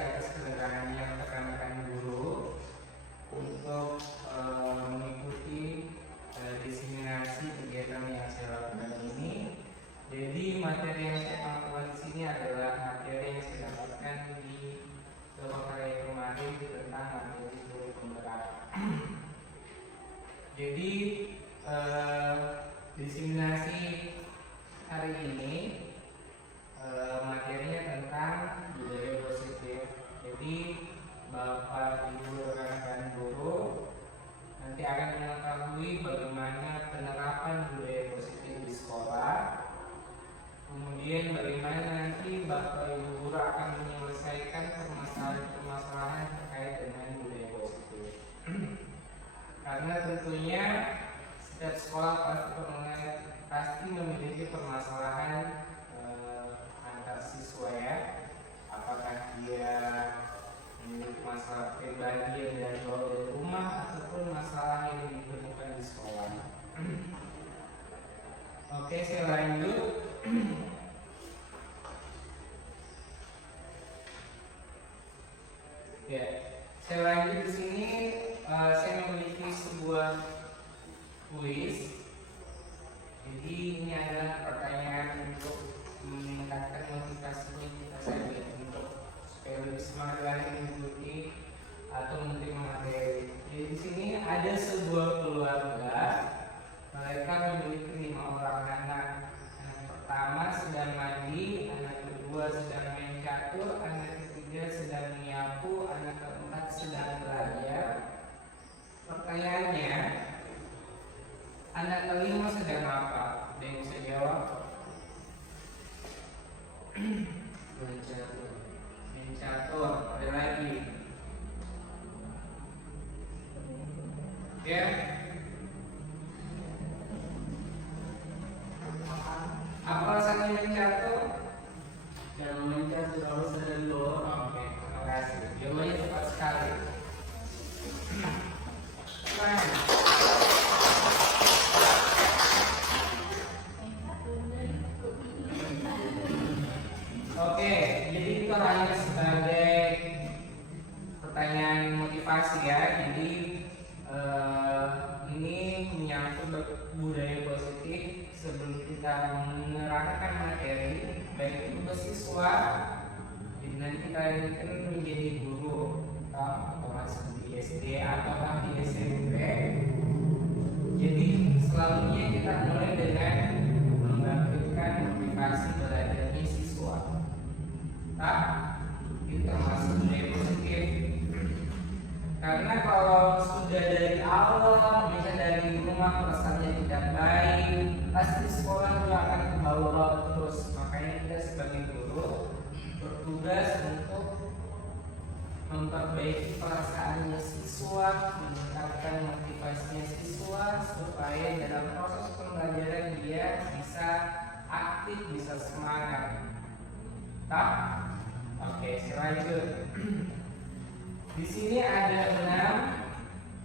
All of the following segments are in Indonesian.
atas kedatangannya rekan-rekan guru untuk mengikuti diseminasi kegiatan yang saya lakukan ini. Jadi materi yang saya lakukan di sini adalah materi yang saya dapatkan di karya kemarin tentang materi guru penggerak. Jadi diseminasi hari ini materinya tentang budaya positif. Jadi Bapak Ibu rekan-rekan guru nanti akan mengetahui bagaimana penerapan budaya positif di sekolah. Kemudian bagaimana nanti Bapak Ibu guru akan menyelesaikan permasalahan-permasalahan terkait dengan budaya positif. Karena tentunya setiap sekolah pasti memiliki permasalahan antar siswa ya. Apakah dia memiliki masalah pribadi yang dari rumah ataupun masalah yang ditemukan di sekolah. Oke, saya lanjut. Ya, saya lanjut di sini. Saya memiliki sebuah kuis. Jadi ini adalah pertanyaan untuk meningkatkan motivasinya kita saja untuk supaya lebih semangat lagi mengikuti atau menerima materi. Jadi di sini ada sebuah keluarga, mereka memiliki 5 orang anak. Anak pertama sedang mandi, anak kedua sedang main catur, anak ketiga sedang menyapu, anak keempat sedang belajar. Pertanyaannya, anak kelima sedang apa? Ada yang bisa jawab? Mencatur. Ada lagi? Ya. Apa rasanya mencatur? Yang mencatur harus ada 2 orang. Oke, terima kasih. Jawabannya tepat sekali. Oke, jadi itu hanya sebagai pertanyaan motivasi ya. Jadi ini menyangkut budaya positif. Sebelum kita menerangkan materi, baik itu ke siswa, jadi nanti kalian kan menjadi guru atau masih di SD atau di SMP. Jadi selalunya kita mulai dengan membangkitkan motivasi belajarnya siswa. Itu termasuk budaya positif. Karena kalau sudah dari awal, misalnya dari rumah perasaannya tidak baik, pasti sekolah juga akan kebawa terus. Makanya kita sebagai guru bertugas untuk memperbaiki perasaannya siswa, meningkatkan motivasinya siswa supaya dalam proses pembelajaran dia bisa aktif, bisa semangat. Oke, selanjut. Di sini ada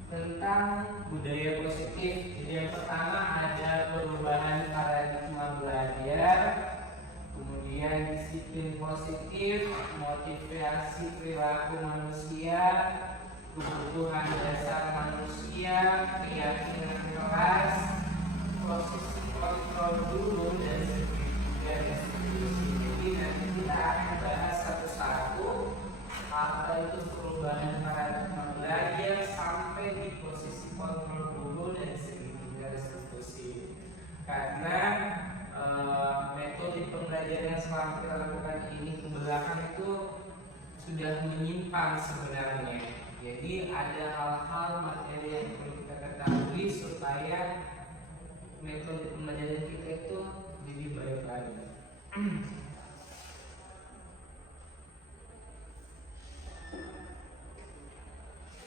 6 tentang budaya positif. Jadi yang pertama ada perubahan paradigma belajar, kemudian disiplin positif, motivasi perilaku manusia, kebutuhan dasar manusia, keyakinan keras, posisi kontrol dulu dan jadi nanti kita akan bahas satu-satu apa itu perubahan paradigma belajar sampai di posisi kontrol dulu dan segitiga restitusi. Karena metode pembelajaran yang selama kita lakukan ini ke belakang itu sudah menyimpang sebenarnya. Jadi ada hal-hal materi yang perlu kita ketahui supaya metode pembelajaran kita itu jadi baik lagi.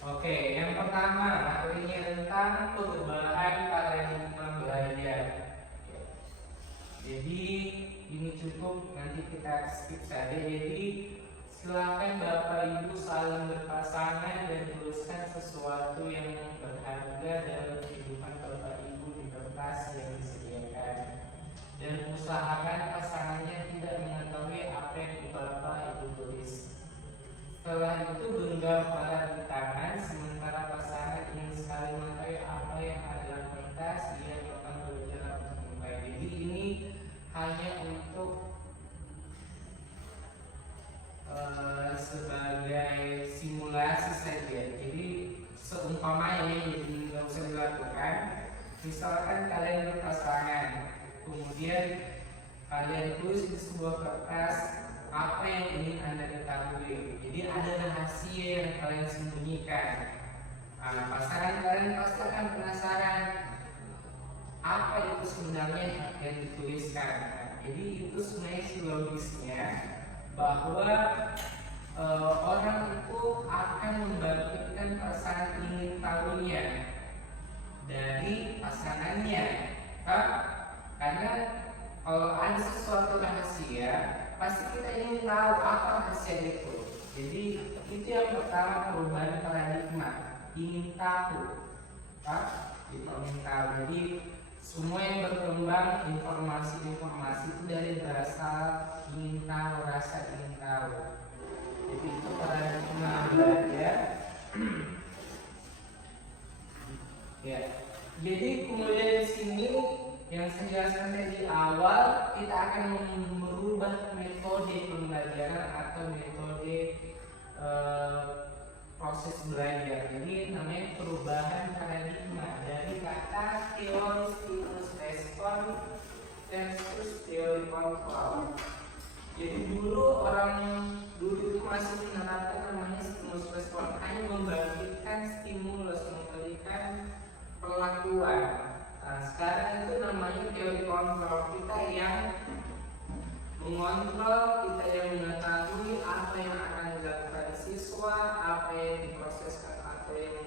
Oke, yang pertama materinya tentang perubahan paradigma belajar. Jadi ini cukup, nanti kita skip saja. Jadi silakan Bapak Ibu saling berpasangan dan tuliskan sesuatu yang berharga dalam kehidupan Bapak Ibu di kertas yang disediakan. Dan usahakan pasangannya tidak mengetahui apa yang Bapak Ibu tulis. Setelah itu genggam kepala di tangan, sementara pasangan ingin sekali mengetahui apa yang ada dalam kertas, dia akan berjalan untuk membaik. Jadi ini hanya untuk sebagai simulasi saja. Jadi seumpamanya jadi nggak usah dilakukan. Misalkan kalian berpasangan, kemudian kalian tulis di sebuah kertas apa yang ingin Anda ketahui. Jadi ada rahasia yang kalian sembunyikan. Pasangan kalian pasti akan penasaran apa itu sebenarnya yang dituliskan. Jadi itu sebenarnya logisnya bahwa orang itu akan membangkitkan perasaan ingin tahunya dari pasangannya, karena kalau ada sesuatu rahasia pasti kita ingin tahu apa rahasia itu. Jadi itu yang pertama, perubahan paradigma, ingin tahu, ingin tahu. Jadi semua yang berkembang informasi itu dari berasal ingin tahu, rasa ingin tahu. Jadi itu paradigma belajar. Ya. Jadi kemudian di sini yang saya jelaskan tadi awal, kita akan merubah metode pembelajaran atau metode proses belajar. Jadi namanya perubahan paradigma dari kata teori stimulus respon versus teori kontrol. Jadi dulu itu masih menerapkan namanya stimulus respon, hanya membangkitkan stimulus, memberikan perlakuan. Sekarang itu namanya teori kontrol, kita yang mengontrol, kita yang mengetahui apa yang akan dilakukan siswa, apa yang diproseskan atau yang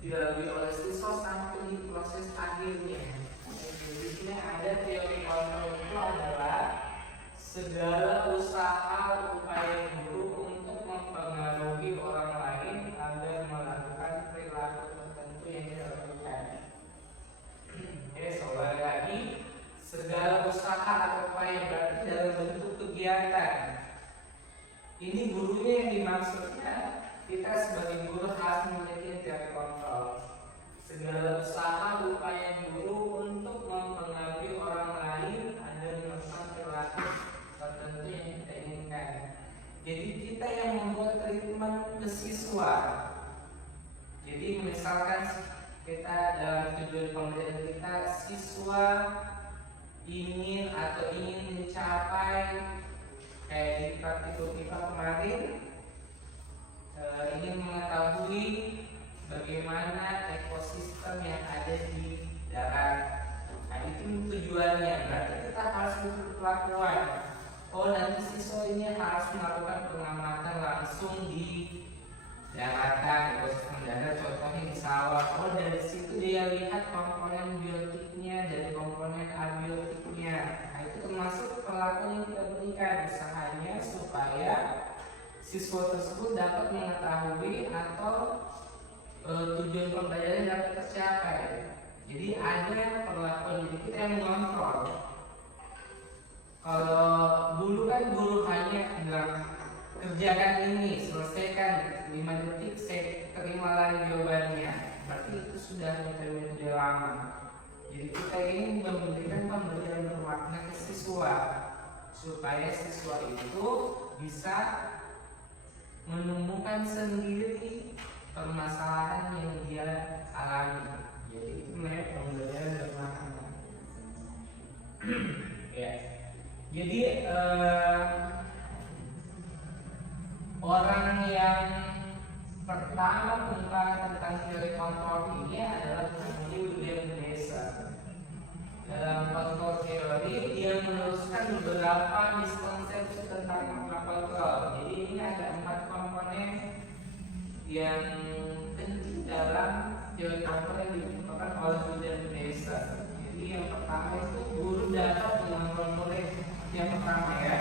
dilalui oleh siswa sampai di proses akhirnya. Jadi sini ada teori kontrol itu adalah segala usaha upaya guru untuk mempengaruhi orang lain agar melakukan perilaku tertentu yang dilakukan. Sekali lagi, segala usaha atau upaya berarti dalam bentuk kegiatan. Ini gurunya yang dimaksudnya, kita sebagai guru harus memiliki teori kontrol. Segala usaha upaya guru untuk mempengaruhi orang lain agar melakukan perilaku tertentu yang kita inginkan. Jadi kita yang membuat treatment ke siswa. Jadi misalkan kita dalam tujuan pembelajaran kita, siswa ingin mencapai kayak di praktikum kita kemarin, ingin mengetahui bagaimana ekosistem yang ada di darat. Nah, itu tujuannya. Berarti kita harus berpelakuan. Oh, nanti siswa ini harus melakukan pengamatan langsung di daratan, ekosistem darat, contohnya di sawah. Oh, dari situ dia lihat komponen biotiknya dari komponen abiotiknya. Nah, itu termasuk perlakuan yang kita berikan, usahanya supaya siswa tersebut dapat mengetahui atau tujuan pembelajaran dapat tercapai. Jadi ada perlakuan, jadi kita yang mengontrol. Kalau dulu kan guru hanya bilang kerjakan ini, selesaikan 5 detik, saya terima lagi jawabannya. Berarti itu sudah metode lama. Jadi kita ingin memberikan pembelajaran bermakna ke siswa supaya siswa itu bisa menemukan sendiri permasalahan yang dia alami. Jadi itu namanya pembelajaran bermakna. Ya. Jadi orang yang pertama tentang teori kontrol ini adalah William Desa. Dalam kontrol teori, dia meneruskan beberapa miskonsepsi tentang kontrol. Jadi ini ada 4 komponen yang penting dalam teori kontrol yang dikemukakan oleh William Desa. Jadi yang pertama itu guru dapat mengontrol yang pertama ya.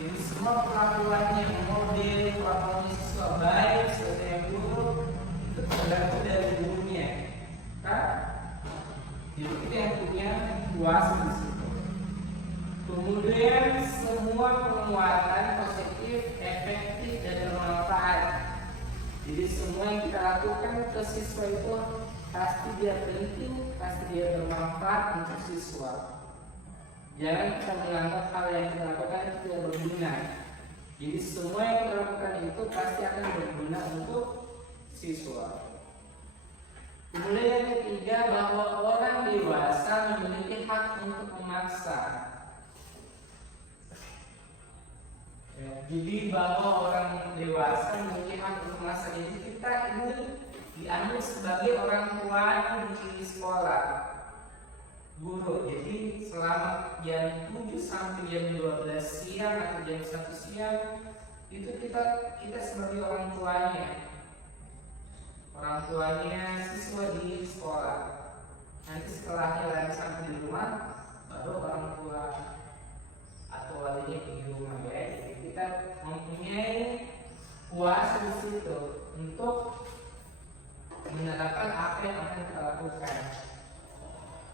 Jadi semua perlakuannya, model perlakuan siswa baik sesuai yang buruk itu tergantung dari gurunya. Jadi kita yang punya kuasa di situ. Kemudian semua penguatan positif, efektif, dan bermanfaat. Jadi semua yang kita lakukan ke siswa itu pasti dia penting, pasti dia bermanfaat untuk siswa. Jangan kita menganggap hal yang kita lakukan itu tidak berguna. Jadi semua yang kita lakukan itu pasti akan berguna untuk siswa. Kemudian yang ketiga, bahwa orang dewasa memiliki hak untuk memaksa. Ya, jadi bahwa orang dewasa memiliki hak untuk memaksa. Jadi kita ini diambil sebagai orang tua di sekolah, guru. Jadi selama jam 7 sampai jam 12 siang atau jam 1 siang itu kita sebagai orang tuanya siswa di sekolah. Nanti setelahnya lagi sampai di rumah baru orang tua atau walinya di rumah ya. Jadi kita mempunyai kuasa di situ untuk menerapkan apa yang akan kita lakukan.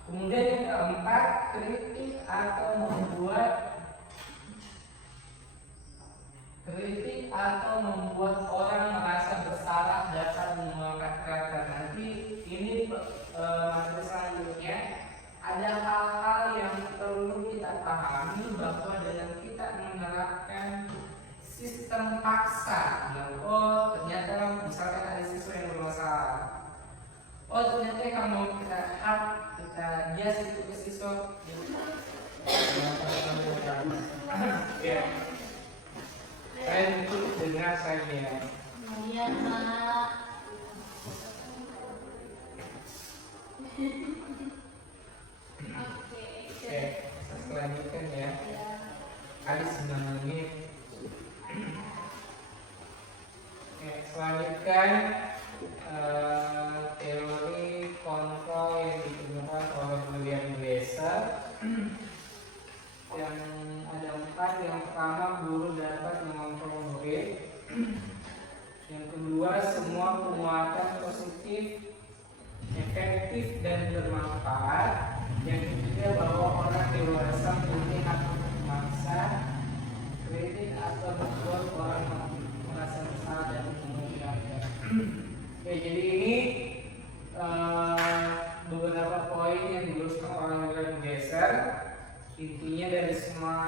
Kemudian yang keempat, kritik atau membuat orang merasa bersalah dapat mengeluarkan kata. Nanti ini materi selanjutnya ada hal-hal yang perlu kita pahami bahwa dalam kita menerapkan sistem paksa. Oh ternyata misalkan ada siswa yang bermasalah. Oh ternyata kalau kita jas itu ke siswa. Ya. Saya itu dengar saya. Iya, Mak. Oke, selanjutnya ya. Kali 9 menit. Oke, selanjutkan teori kontrol yang digunakan oleh William Glasser. Yang ada 4. Yang pertama, guru dapat mengontrol murid. Yang kedua, semua penguatan positif, efektif, dan bermanfaat. Yang ketiga, bahwa orang dewasa memiliki hak untuk memaksa, kritik atau membuat orang merasa bersalah dan mengucapkan. Oke, jadi ini beberapa poin yang dijelaskan oleh William Glasser. Intinya dari semua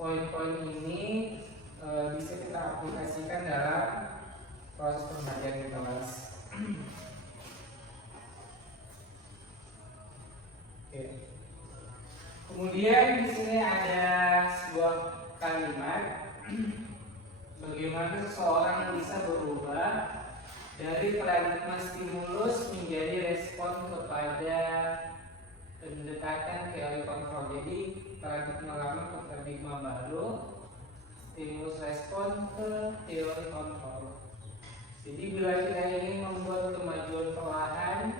poin-poin ini bisa kita aplikasikan dalam proses pembelajaran di kelas. Oke. Kemudian di sini ada sebuah kalimat bagaimana seseorang bisa berubah dari paradigma stimulus menjadi respon kepada pendekatan teori kontrol. Jadi paradigma lama ke paradigma baru, stimulus respon ke teori kontrol. Jadi bila kita ingin membuat kemajuan perlahan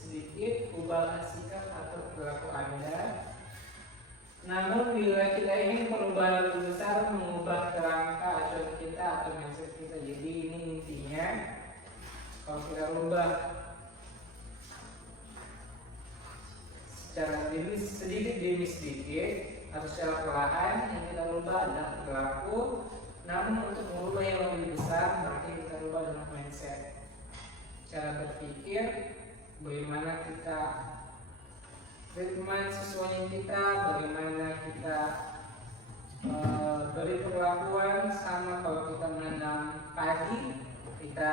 sedikit ubah sikap atau perilaku Anda. Namun bila kita ingin perubahan lebih besar, mengubah kerangka acuan kita atau mindset kita. Jadi ini intinya kalau kita ubah secara sedikit demi sedikit atau secara perlahan, yang kita ubah adalah perilaku. Namun untuk mengubah yang lebih besar berarti kita ubah dengan mindset, cara berpikir, bagaimana kita treatment siswanya kita, bagaimana kita beri perlakuan. Sama kalau kita menanam padi, kita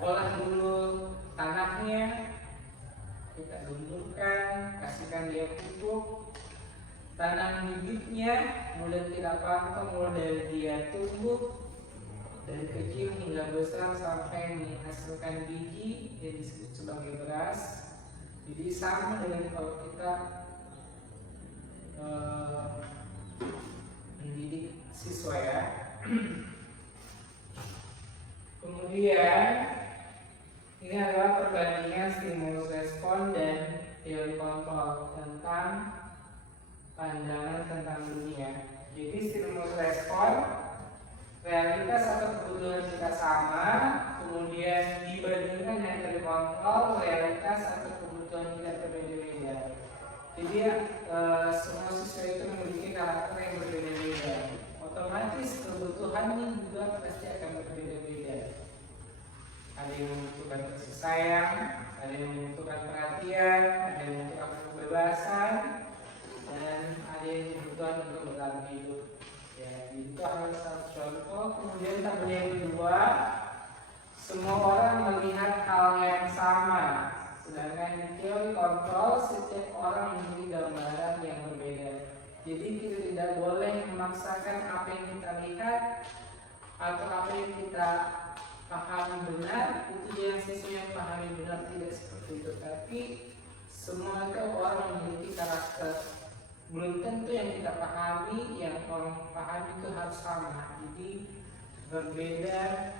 olah dulu tanahnya, kita gundurkan, kasihkan dia pupuk, tanam bibitnya, kemudian kita pantau mulai dari dia tumbuh dari kecil hingga besar sampai menghasilkan biji yang disebut sebagai beras. Jadi sama dengan kalau kita mendidik siswa ya. Kemudian ini adalah perbandingan stimulus respon dan teori kontrol tentang pandangan tentang dunia. Jadi stimulus respon, realitas atau kebutuhan kita sama, kemudian dibandingkan dengan teori kontrol, realitas atau kebutuhan kita berbeda-beda. Jadi dia semua siswa itu memiliki karakter yang berbeda-beda. Otomatis kebutuhannya juga pasti akan berbeda-beda. Ada yang membutuhkan kasih sayang, ada yang membutuhkan perhatian, ada yang membutuhkan kebebasan, dan ada yang membutuhkan untuk bertahan hidup. Ya, itu adalah satu contoh. Kemudian tabel yang kedua, semua orang melihat hal yang sama. Sedangkan di teori kontrol, setiap orang memiliki gambaran yang berbeda. Jadi kita tidak boleh memaksakan apa yang kita lihat atau apa yang kita pahami benar, itu yang siswa yang pahami benar, tidak seperti itu. Tapi semua itu orang memiliki karakter. Belum tentu yang kita pahami, yang orang pahami itu harus sama. Jadi berbeda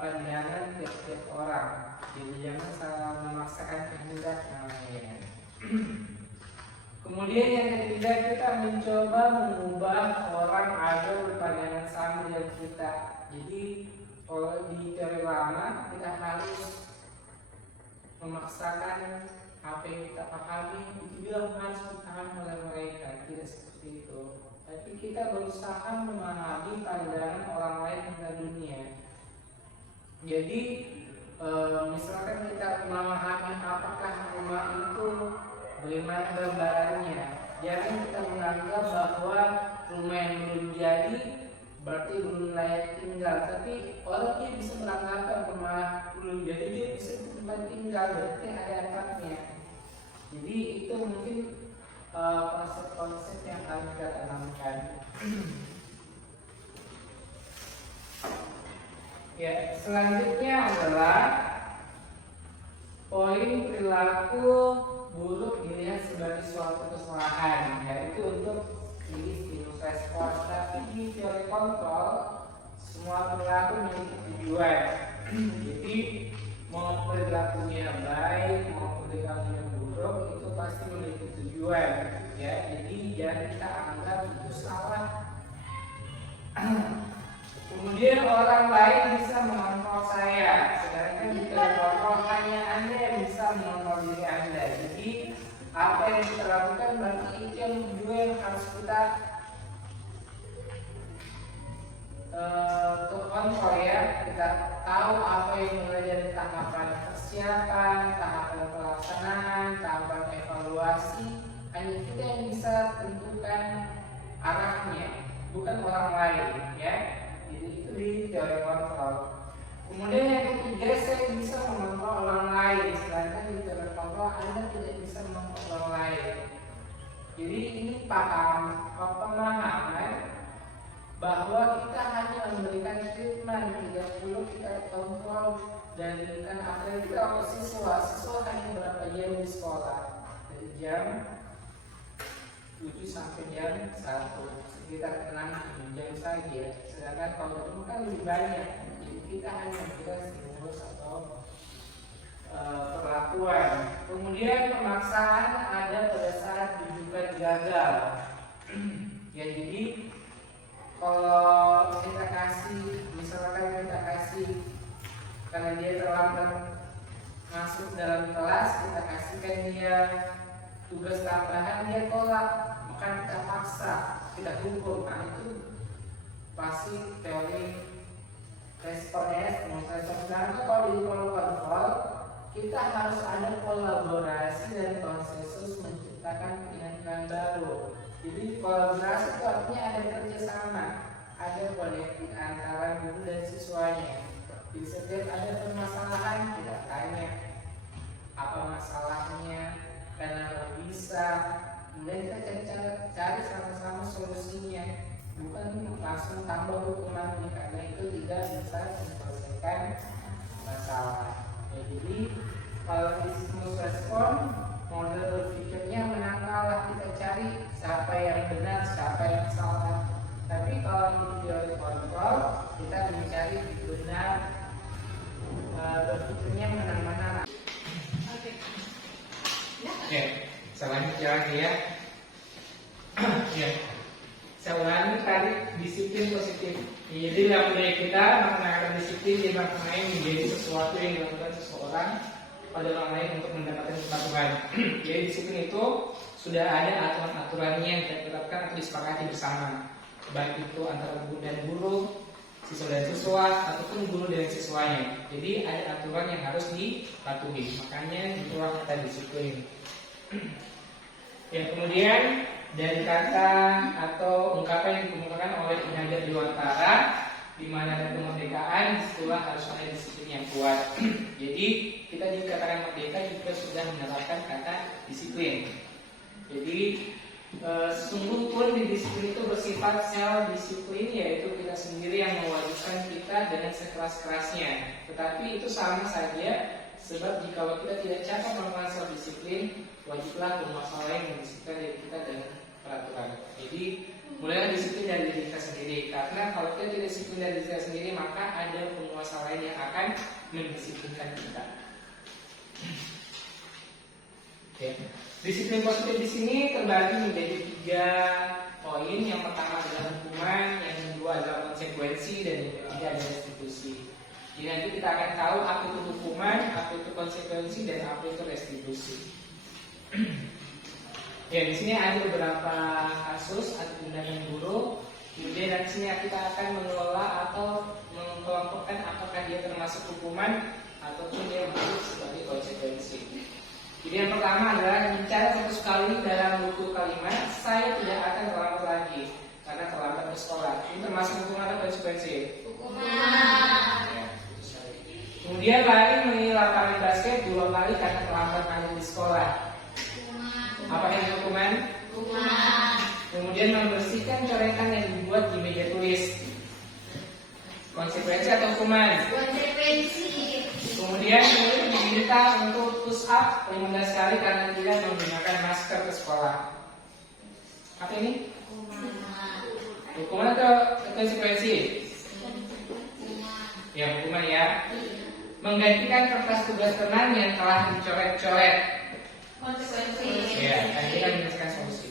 pandangan tiap-tiap orang. Jadi jangan salah memaksakan kehendak namanya. Kemudian yang ketiga, kita mencoba mengubah orang agar berpandangan sama dengan kita. Jadi kalau di teori lama kita harus memaksakan apa yang kita pahami itu juga harus dipahami oleh mereka, tidak seperti itu. Tapi kita berusaha memahami pandangan orang lain tentang dunia. Jadi misalkan kita memahami apakah rumah itu bagaimana gambarannya, jangan kita menganggap bahwa rumah yang belum jadi berarti belum layak tinggal. Tapi orang dia bisa menganggap rumah belum jadi dia bisa tempat tinggal, berarti ada atapnya. Jadi itu mungkin konsep-konsep yang akan kita tanamkan. Ya, selanjutnya adalah poin perilaku buruk dilihat sebagai suatu kesalahan, yaitu untuk stimulus respons. Tapi di teori kontrol semua perilaku memiliki tujuan. Jadi mau perilakunya baik mau perilakunya buruk itu pasti memiliki tujuan. Ya, jadi jangan kita anggap itu salah. Kemudian orang lain bisa mengontrol saya, sedangkan di teori kontrol hanya Anda yang bisa mengontrol diri Anda. Jadi apa yang kita lakukan berarti itu yang juga yang harus kita kontrol ya. Kita tahu apa yang mulai dari tahapan persiapan, tahapan pelaksanaan, tahapan evaluasi. Hanya kita yang bisa tentukan arahnya, bukan orang lain ya. Jadi itu di teori kontrol. Kemudian yang ketiga, saya bisa mengontrol orang lain, sedangkan di teori kontrol Anda tidak bisa mengontrol orang lain. Jadi ini pemahaman bahwa kita hanya memberikan treatment, tidak perlu kita kontrol dan berikan apa yang kita oleh siswa. Siswa hanya berapa jam di sekolah, dari jam 7 sampai jam 1, sekitar 6 jam saja. Sedangkan kalau itu kan lebih banyak, jadi kita hanya memberikan stimulus atau perlakuan. Kemudian pemaksaan ada pada saat rujukan gagal. Ya, jadi kalau kita kasih, misalkan kita kasih karena dia terlambat masuk dalam kelas, kita kasihkan dia tugas tambahan, dia tolak, maka kita paksa, kita hukum. Nah itu pasti teori responnya. Sedangkan kalau di kontrol kita harus ada kolaborasi dan konsensus menciptakan pilihan baru. Jadi kolaborasi itu artinya ada kerjasama, ada koneksi antara guru dan siswanya. Di setiap ada permasalahan kita tanya apa masalahnya, kenapa bisa, kemudian kita cari sama-sama solusinya, bukan langsung tambah hukuman karena itu tidak bisa menyelesaikan masalah. Ya, jadi kalau di stimulus respon model berpikirnya menang kalah, kita cari siapa yang benar, siapa yang salah. Tapi kalau di teori kontrol kita mencari benar, berpikirnya menang-menang. Oke, selanjutnya lagi ya. Ya, saya ulangi tadi disiplin positif. Jadi dalam budaya kita makna disiplin dimaknai menjadi sesuatu yang dilakukan seseorang pada orang lain untuk mendapatkan kepatuhan. Jadi disiplin itu sudah ada aturan-aturannya yang ditetapkan atau disepakati bersama, baik itu antara guru dan guru, siswa dan siswa, ataupun guru dan siswanya. Jadi ada aturan yang harus dipatuhi, makanya itulah kata disiplin. Ya, kemudian dari kata atau ungkapan yang dikemukakan oleh Ki Hajar Dewantara, di mana ada kemerdekaan, disitulah harus ada disiplin yang kuat. Jadi kita dikatakan merdeka juga sudah menerapkan kata disiplin. Jadi sungguh pun di disiplin itu bersifat self disiplin, yaitu kita sendiri yang mewajibkan kita dengan sekeras-kerasnya. Tetapi itu sama saja, sebab jika kita tidak capai melakukan self disiplin, wajiblah penguasa lain mendisiplinkan diri kita dengan peraturan. Jadi mulailah disiplin dari diri kita sendiri, karena kalau kita tidak disiplin dari diri kita sendiri, maka ada penguasa lain yang akan mendisiplinkan kita. Oke. Disiplin positif di sini terbagi menjadi 3 poin. Yang pertama adalah hukuman, yang kedua adalah konsekuensi, dan yang ketiga adalah restitusi. Jadi nanti kita akan tahu apa itu hukuman, apa itu konsekuensi, dan apa itu restitusi. Ya, di sini ada beberapa kasus atau tindakan guru. Kemudian dari sini kita akan mengelola atau mengelompokkan apakah dia termasuk hukuman ataupun dia masuk sebagai konsekuensi. Jadi yang pertama adalah bicara satu kali dalam buku kalimat, saya tidak akan terlambat lagi karena terlambat ke sekolah. Ini termasuk hukuman atau konsekuensi? Hukuman. Ya. Kemudian lari mengelilingi lapangan basket 2 kali karena terlambat ada di sekolah. Apa yang hukuman? Hukuman. Kemudian membersihkan coretan yang dibuat di meja tulis. Konsekuensi atau hukuman? Konsekuensi. Kemudian diminta untuk push up 15 kali karena tidak menggunakan masker ke sekolah. Apa ini? Hukuman. Hukuman atau konsekuensi? Ya, hukuman ya. Menggantikan kertas tugas tenang yang telah dicoret-coret. Konsekuensi. Ya, tadi kan menyelesaikan solusi.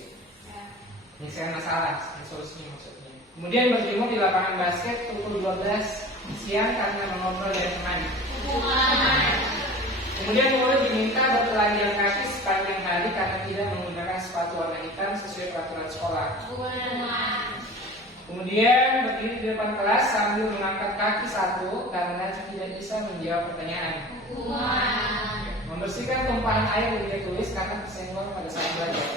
Menyelesaikan masalah, solusinya maksudnya. Kemudian berjemur di lapangan basket pukul 12 siang karena mengobrol dengan teman. Kemudian murid diminta bertelanjang kaki sepanjang hari karena tidak menggunakan sepatu warna hitam sesuai peraturan sekolah. Kemudian berdiri di depan kelas sambil mengangkat kaki satu karena tidak bisa menjawab pertanyaan. Membersihkan tumpahan air di meja tulis karena kesenggol pada saat belajar.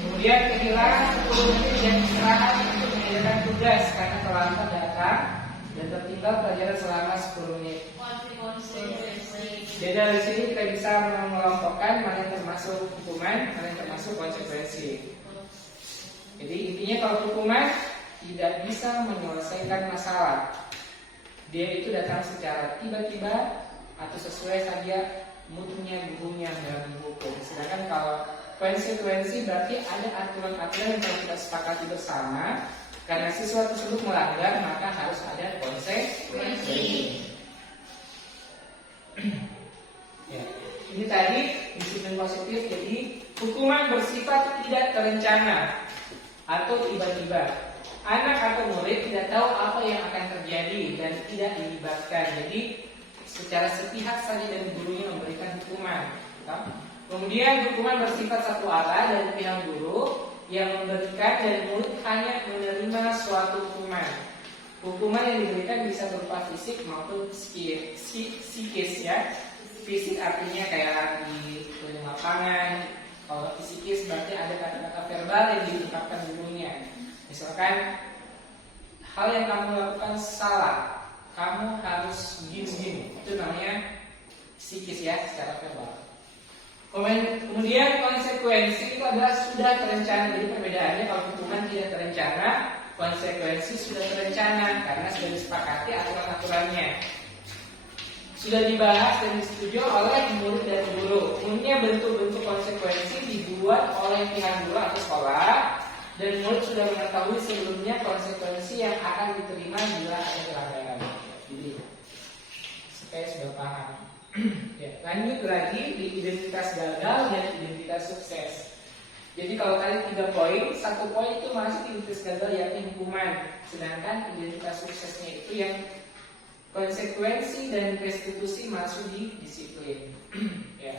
Kemudian kehilangan 10 menit dan istirahat untuk menyelesaikan tugas karena terlambat datang dan tertinggal pelajaran selama 10 menit. Jadi dari sini kita bisa mengelompokkan mana yang termasuk hukuman, mana yang termasuk konsekuensi. Jadi intinya kalau hukuman tidak bisa menyelesaikan masalah, dia itu datang secara tiba-tiba atau sesuai saja moodnya gurunya dalam hukum. Sedangkan kalau konsekuensi berarti ada aturan-aturan yang telah kita sepakati bersama. Karena siswa tersebut melanggar, maka harus ada konsekuensi. Ya, ini tadi disiplin positif. Jadi hukuman bersifat tidak terencana atau tiba-tiba. Anak atau murid tidak tahu apa yang akan terjadi dan tidak dilibatkan. Jadi secara sepihak saja dari gurunya memberikan hukuman. Kemudian hukuman bersifat satu arah dari pihak guru yang memberikan dan murid hanya menerima suatu hukuman. Hukuman yang diberikan bisa berupa fisik maupun psikis ya. Fisik artinya kayak di lapangan. Kalau psikis berarti ada kata-kata verbal yang diungkapkan gurunya. Misalkan hal yang kamu lakukan salah, kamu harus begini. Itu namanya psikis ya, secara verbal. Kemudian konsekuensi itu adalah sudah terencana. Jadi perbedaannya kalau hukuman tidak terencana, konsekuensi sudah terencana karena sudah disepakati aturan-aturannya. Sudah dibahas dan disetujui oleh murid dan guru. Umumnya bentuk-bentuk konsekuensi dibuat oleh pihak guru atau sekolah, dan murid sudah mengetahui sebelumnya konsekuensi yang akan diterima bila ada pelanggaran. Jadi supaya sudah paham. Ya, lanjut lagi di identitas gagal dan identitas sukses. Jadi kalau tadi 3 poin, 1 poin itu masih identitas gagal yakni hukuman, sedangkan identitas suksesnya itu yang konsekuensi dan restitusi masuk di disiplin. Ya.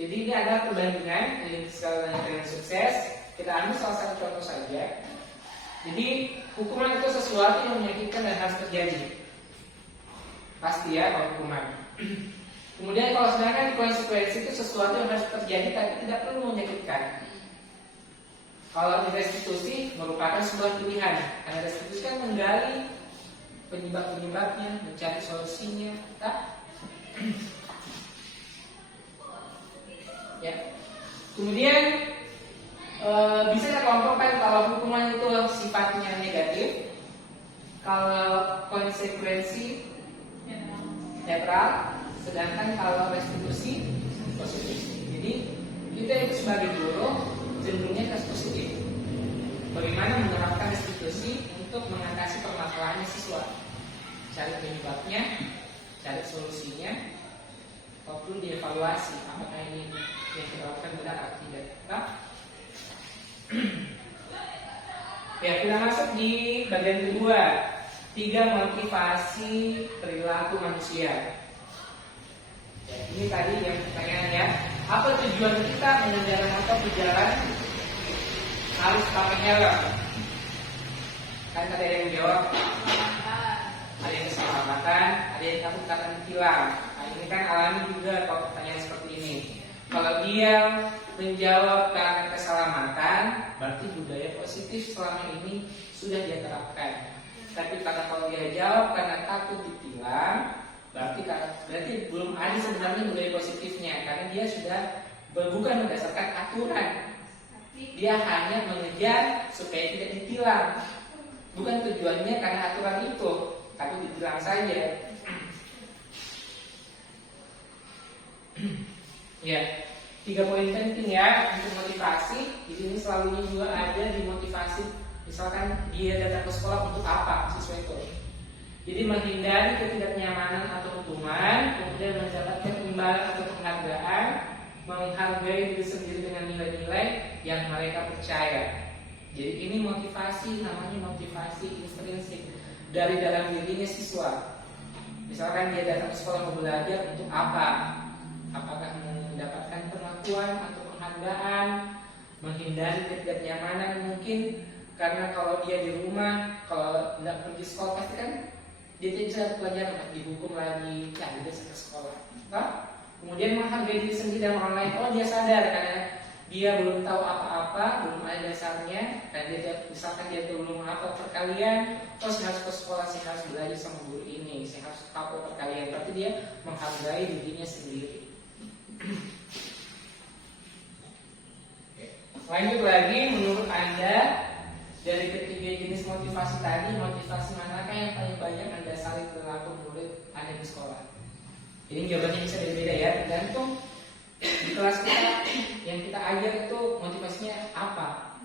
Jadi ini adalah perbandingan dari skala nilai sukses. Kita ambil salah satu contoh saja. Jadi hukuman itu sesuatu yang menyakitkan dan harus terjadi. Pasti ya kalau hukuman. Kemudian kalau sedangkan konsekuensi itu sesuatu yang harus terjadi tapi tidak perlu menyakitkan. Kalau restitusi merupakan sebuah pilihan. Karena restitusi kan menggali penyebab-penyebabnya, mencari solusinya. Tak? Ya. Kemudian bisa kita kelompokkan kalau hukuman itu sifatnya negatif, kalau konsekuensi netral, sedangkan kalau restitusi positif. Jadi kita itu sebagai guru cenderungnya ke positif. Bagaimana menerapkan restitusi untuk mengatasi permasalahan siswa? Cari penyebabnya, cari solusinya, perlu dievaluasi apakah ini yang kita lakukan benar atau tidak. Nah, ya, kita masuk di bagian kedua, 3 motivasi perilaku manusia. Ya, ini tadi yang pertanyaannya, apa tujuan kita mengendarai motor berjalan harus pakai helm? Kan ada yang jawab, ada yang keselamatan, ada yang takut akan ditilang. Nah, ini kan alami juga kalau pertanyaan seperti ini. Kalau dia menjawab karena keselamatan, berarti budaya positif selama ini sudah dia terapkan. Tapi kalau dia jawab karena takut ditilang, berarti belum ada sebenarnya budaya positifnya, karena dia sudah bukan berdasarkan aturan. Dia hanya mengejar supaya tidak ditilang. Bukan tujuannya karena aturan itu, takut ditilang saja. Ya, 3 poin penting ya untuk motivasi. Jadi ini selalunya juga ada di motivasi. Misalkan dia datang ke sekolah untuk apa siswa itu? Jadi menghindari ketidaknyamanan atau hukuman, kemudian mendapatkan imbalan atau penghargaan, menghargai diri sendiri dengan nilai-nilai yang mereka percaya. Jadi ini motivasi, namanya motivasi intrinsik dari dalam dirinya siswa. Misalkan dia datang ke sekolah mau belajar untuk apa? Apakah mendapatkan pengakuan atau penghargaan, menghindari ketidaknyamanan mungkin karena kalau dia di rumah, kalau tidak pergi sekolah pasti kan dia tidak bisa pelajaran, dihukum lagi, ya dia bisa ke sekolah. Nah, kemudian menghargai diri sendiri dan orang lain. Oh, dia sadar karena dia belum tahu apa-apa, belum ada dasarnya, dan dia misalkan dia belum hafal perkalian, oh saya harus ke sekolah, saya harus belajar sama guru ini, saya harus hafal perkalian. Berarti dia menghargai dirinya sendiri. Lanjut lagi, menurut Anda dari ketiga jenis motivasi tadi, motivasi manakah yang paling banyak mendasari perilaku murid Anda di sekolah? Ini jawabannya bisa berbeda ya, tergantung di kelas kita yang kita ajar itu motivasinya apa.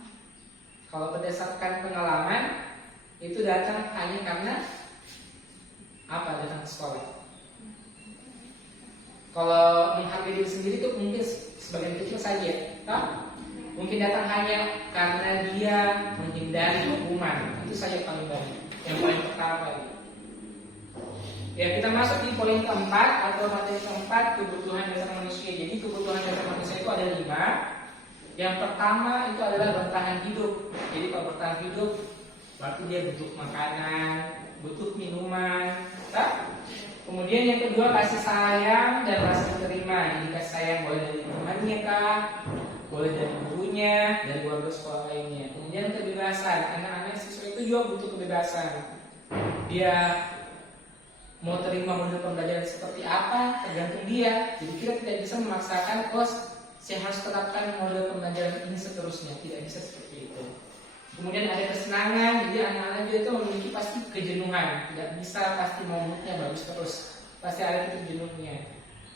Kalau berdasarkan pengalaman itu datang hanya karena apa datang ke sekolah. Kalau menghargai diri sendiri itu mungkin sebagian kecil saja, mungkin datang hanya karena dia menghindari hukuman. Itu saja paling banyak. Yang paling pertama ini. Ya, kita masuk di poin keempat atau materi keempat, kebutuhan dasar manusia. Jadi kebutuhan dasar manusia itu ada 5. Yang pertama itu adalah bertahan hidup. Jadi kalau bertahan hidup berarti dia butuh makanan, butuh minuman. Kemudian yang kedua kasih sayang dan rasa diterima. Jadi kasih sayang boleh dari temannya kah, boleh dari gurunya, dari keluarga sekolah lainnya. Kemudian kebebasan, anak-anak siswa itu juga butuh kebebasan. Dia mau terima model pembelajaran seperti apa tergantung dia. Jadi kita tidak bisa memaksakan saya harus terapkan model pembelajaran ini seterusnya. Tidak bisa seperti itu. Kemudian ada kesenangan. Jadi anak-anak juga itu memiliki pasti kejenuhan. Tidak bisa pasti moodnya bagus terus. Pasti ada titik jenuhnya.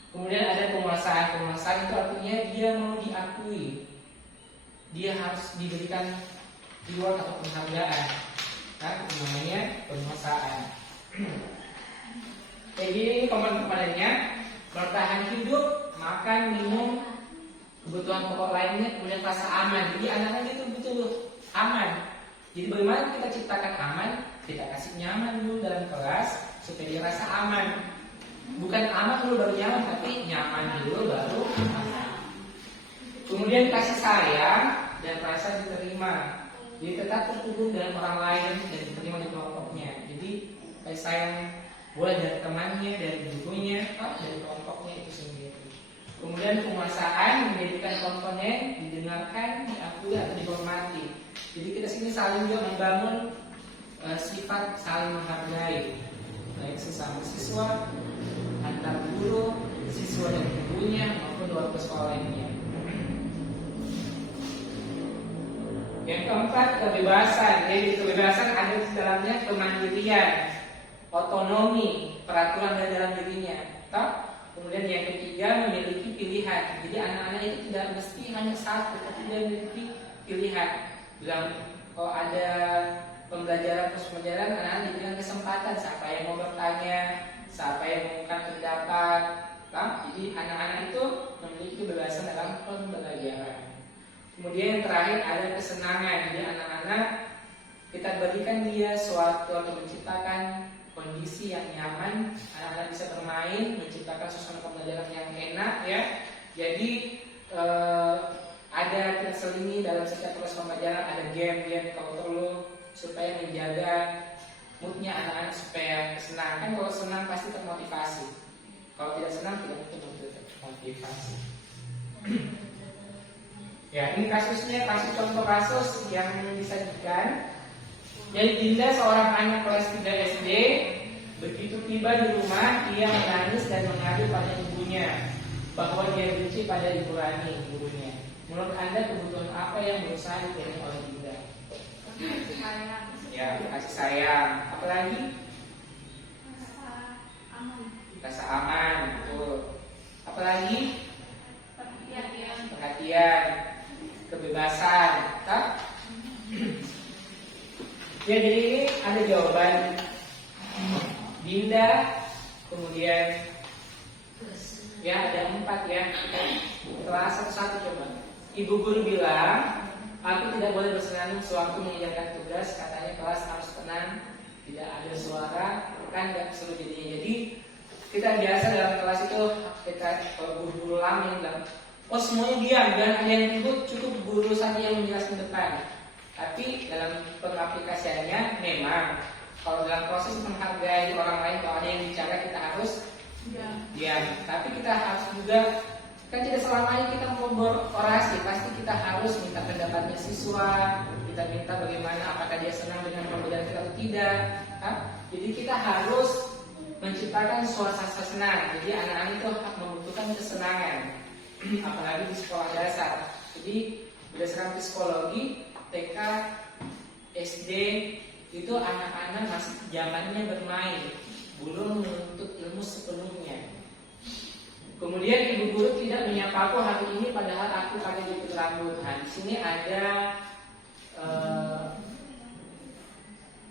Kemudian ada penguasaan. Penguasaan itu artinya dia mau diakui. Dia harus diberikan reward atau penghargaan. Nah, itu namanya penguasaan. Jadi ini komponen-komponennya: bertahan hidup, makan, minum, kebutuhan pokok lainnya, kemudian rasa aman. Jadi anak-anak itu betul aman. Jadi bagaimana kita ciptakan aman? Kita kasih nyaman dulu dalam kelas supaya dia rasa aman. Bukan aman dulu baru nyaman, tapi nyaman dulu baru aman. Kemudian kasih sayang dan rasa diterima. Jadi tetap terhubung dengan orang lain dan diterima di kelompoknya. Jadi kasih sayang boleh dari temannya, dari gurunya, atau dari kelompoknya itu sendiri. Kemudian penguasaan menjadikan komponen didengarkan, diakui atau dihormati. Jadi kita sini saling juga membangun sifat saling menghargai, baik sesama siswa, antar guru, siswa dan gurunya maupun warga sekolah lainnya. Yang keempat, kebebasan. Jadi kebebasan ada di dalamnya kemandirian, otonomi, peraturan dari dalam dirinya. Kemudian yang ketiga, memiliki pilihan. Jadi anak-anak itu tidak mesti hanya satu, tapi dia memiliki pilihan. Kalau ada pembelajaran anak-anak diberikan kesempatan siapa yang mau bertanya, siapa yang mengungkapkan pendapat. Jadi anak-anak itu memiliki kebebasan dalam pembelajaran. Kemudian yang terakhir ada kesenangan. Jadi anak-anak kita berikan dia suatu atau menciptakan kondisi yang nyaman, anak-anak bisa bermain, menciptakan suasana pembelajaran yang enak ya. Jadi ada kita selingi dalam setiap proses pembelajaran, ada game kalau perlu supaya menjaga moodnya anak-anak supaya senang. Kan kalau senang pasti termotivasi. Kalau tidak senang tidak termotivasi. Ya, ini kasusnya, contoh kasus yang disajikan. Jadi Dinda seorang anak kelas 3 SD, begitu tiba di rumah ia menangis dan mengadu pada ibunya bahwa dia benci pada Ibu Rani, gurunya. Menurut Anda kebutuhan apa yang berusaha dipenuhi oleh Dinda? Kasih sayang. Ya, kasih sayang. Apalagi? Rasa aman. Rasa aman, betul. Apalagi? Perhatian, kebebasan, tak? Ya, jadi ini ada jawaban Dinda, kemudian ya ada 4 ya. Kelas satu-satu coba. Ibu guru bilang, aku tidak boleh bersenandung sewaktu mengerjakan tugas. Katanya kelas harus tenang, tidak ada suara, kan nggak seru jadinya. Jadi kita biasa dalam kelas itu kita kalau guru-guru lama yang bilang, oh semuanya diam dan ada yang ribut, cukup guru saja yang menjelaskan depan. Tapi dalam pengaplikasiannya memang kalau dalam proses menghargai orang lain, kalau ada yang bicara kita harus diam. Tapi kita harus juga, kan tidak selamanya kita mau berorasi, pasti kita harus minta pendapatnya siswa, kita minta bagaimana, apakah dia senang dengan pembelajaran kita atau tidak. Jadi kita harus menciptakan suasana senang. Jadi anak-anak itu membutuhkan kesenangan, apalagi di sekolah dasar. Jadi berdasarkan psikologi TK, SD itu anak-anak masih zamannya bermain, belum menuntut ilmu sepenuhnya. Kemudian ibu guru tidak menyapa aku hari ini padahal aku pakai jepit rambut. Nah, di sini ada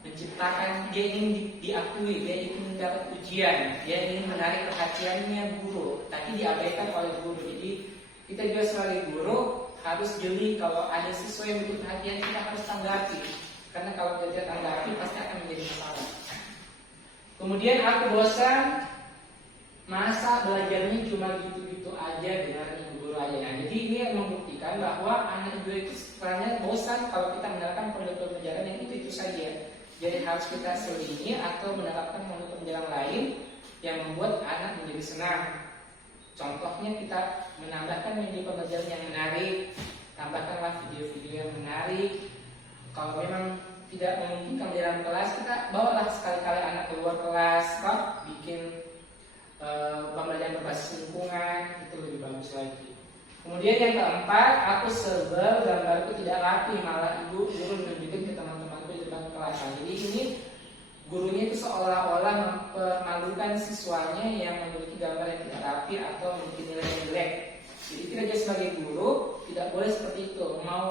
menciptakan, dia ingin diakui, dia ingin mendapat ujian, dia ingin menarik perhatiannya guru, tapi diabaikan oleh guru. Jadi kita juga sebagai guru harus jeli kalau ada siswa yang butuh perhatian, kita harus tanggapi. Karena kalau tidak tanggapi pasti akan menjadi masalah. Kemudian aku bosan, masa belajarnya cuma gitu-gitu aja dengan ibu guru aja. Nah, jadi ini yang membuktikan bahwa anak ibu itu sebenarnya bosan kalau kita menerapkan pembelajaran yang itu saja. Jadi harus kita selingi atau menerapkan metode pembelajaran lain yang membuat anak menjadi senang. Contohnya kita menambahkan media pembelajaran yang menarik, tambahkanlah video-video yang menarik. Kalau memang tidak memungkinkan di dalam kelas, kita bawalah sekali-kali anak keluar kelas, bikin pembelajaran berbasis lingkungan, itu lebih bagus lagi. Kemudian yang keempat, aku sebel gambarku tidak rapi, malah ibu guru menunjukin ke teman-temanku di depan kelas. Nah, jadi ini gurunya itu seolah-olah mempermalukan siswanya yang memiliki gambar yang tidak rapi atau memiliki nilai yang jelek. Jadi kita juga sebagai guru tidak boleh seperti itu. Mau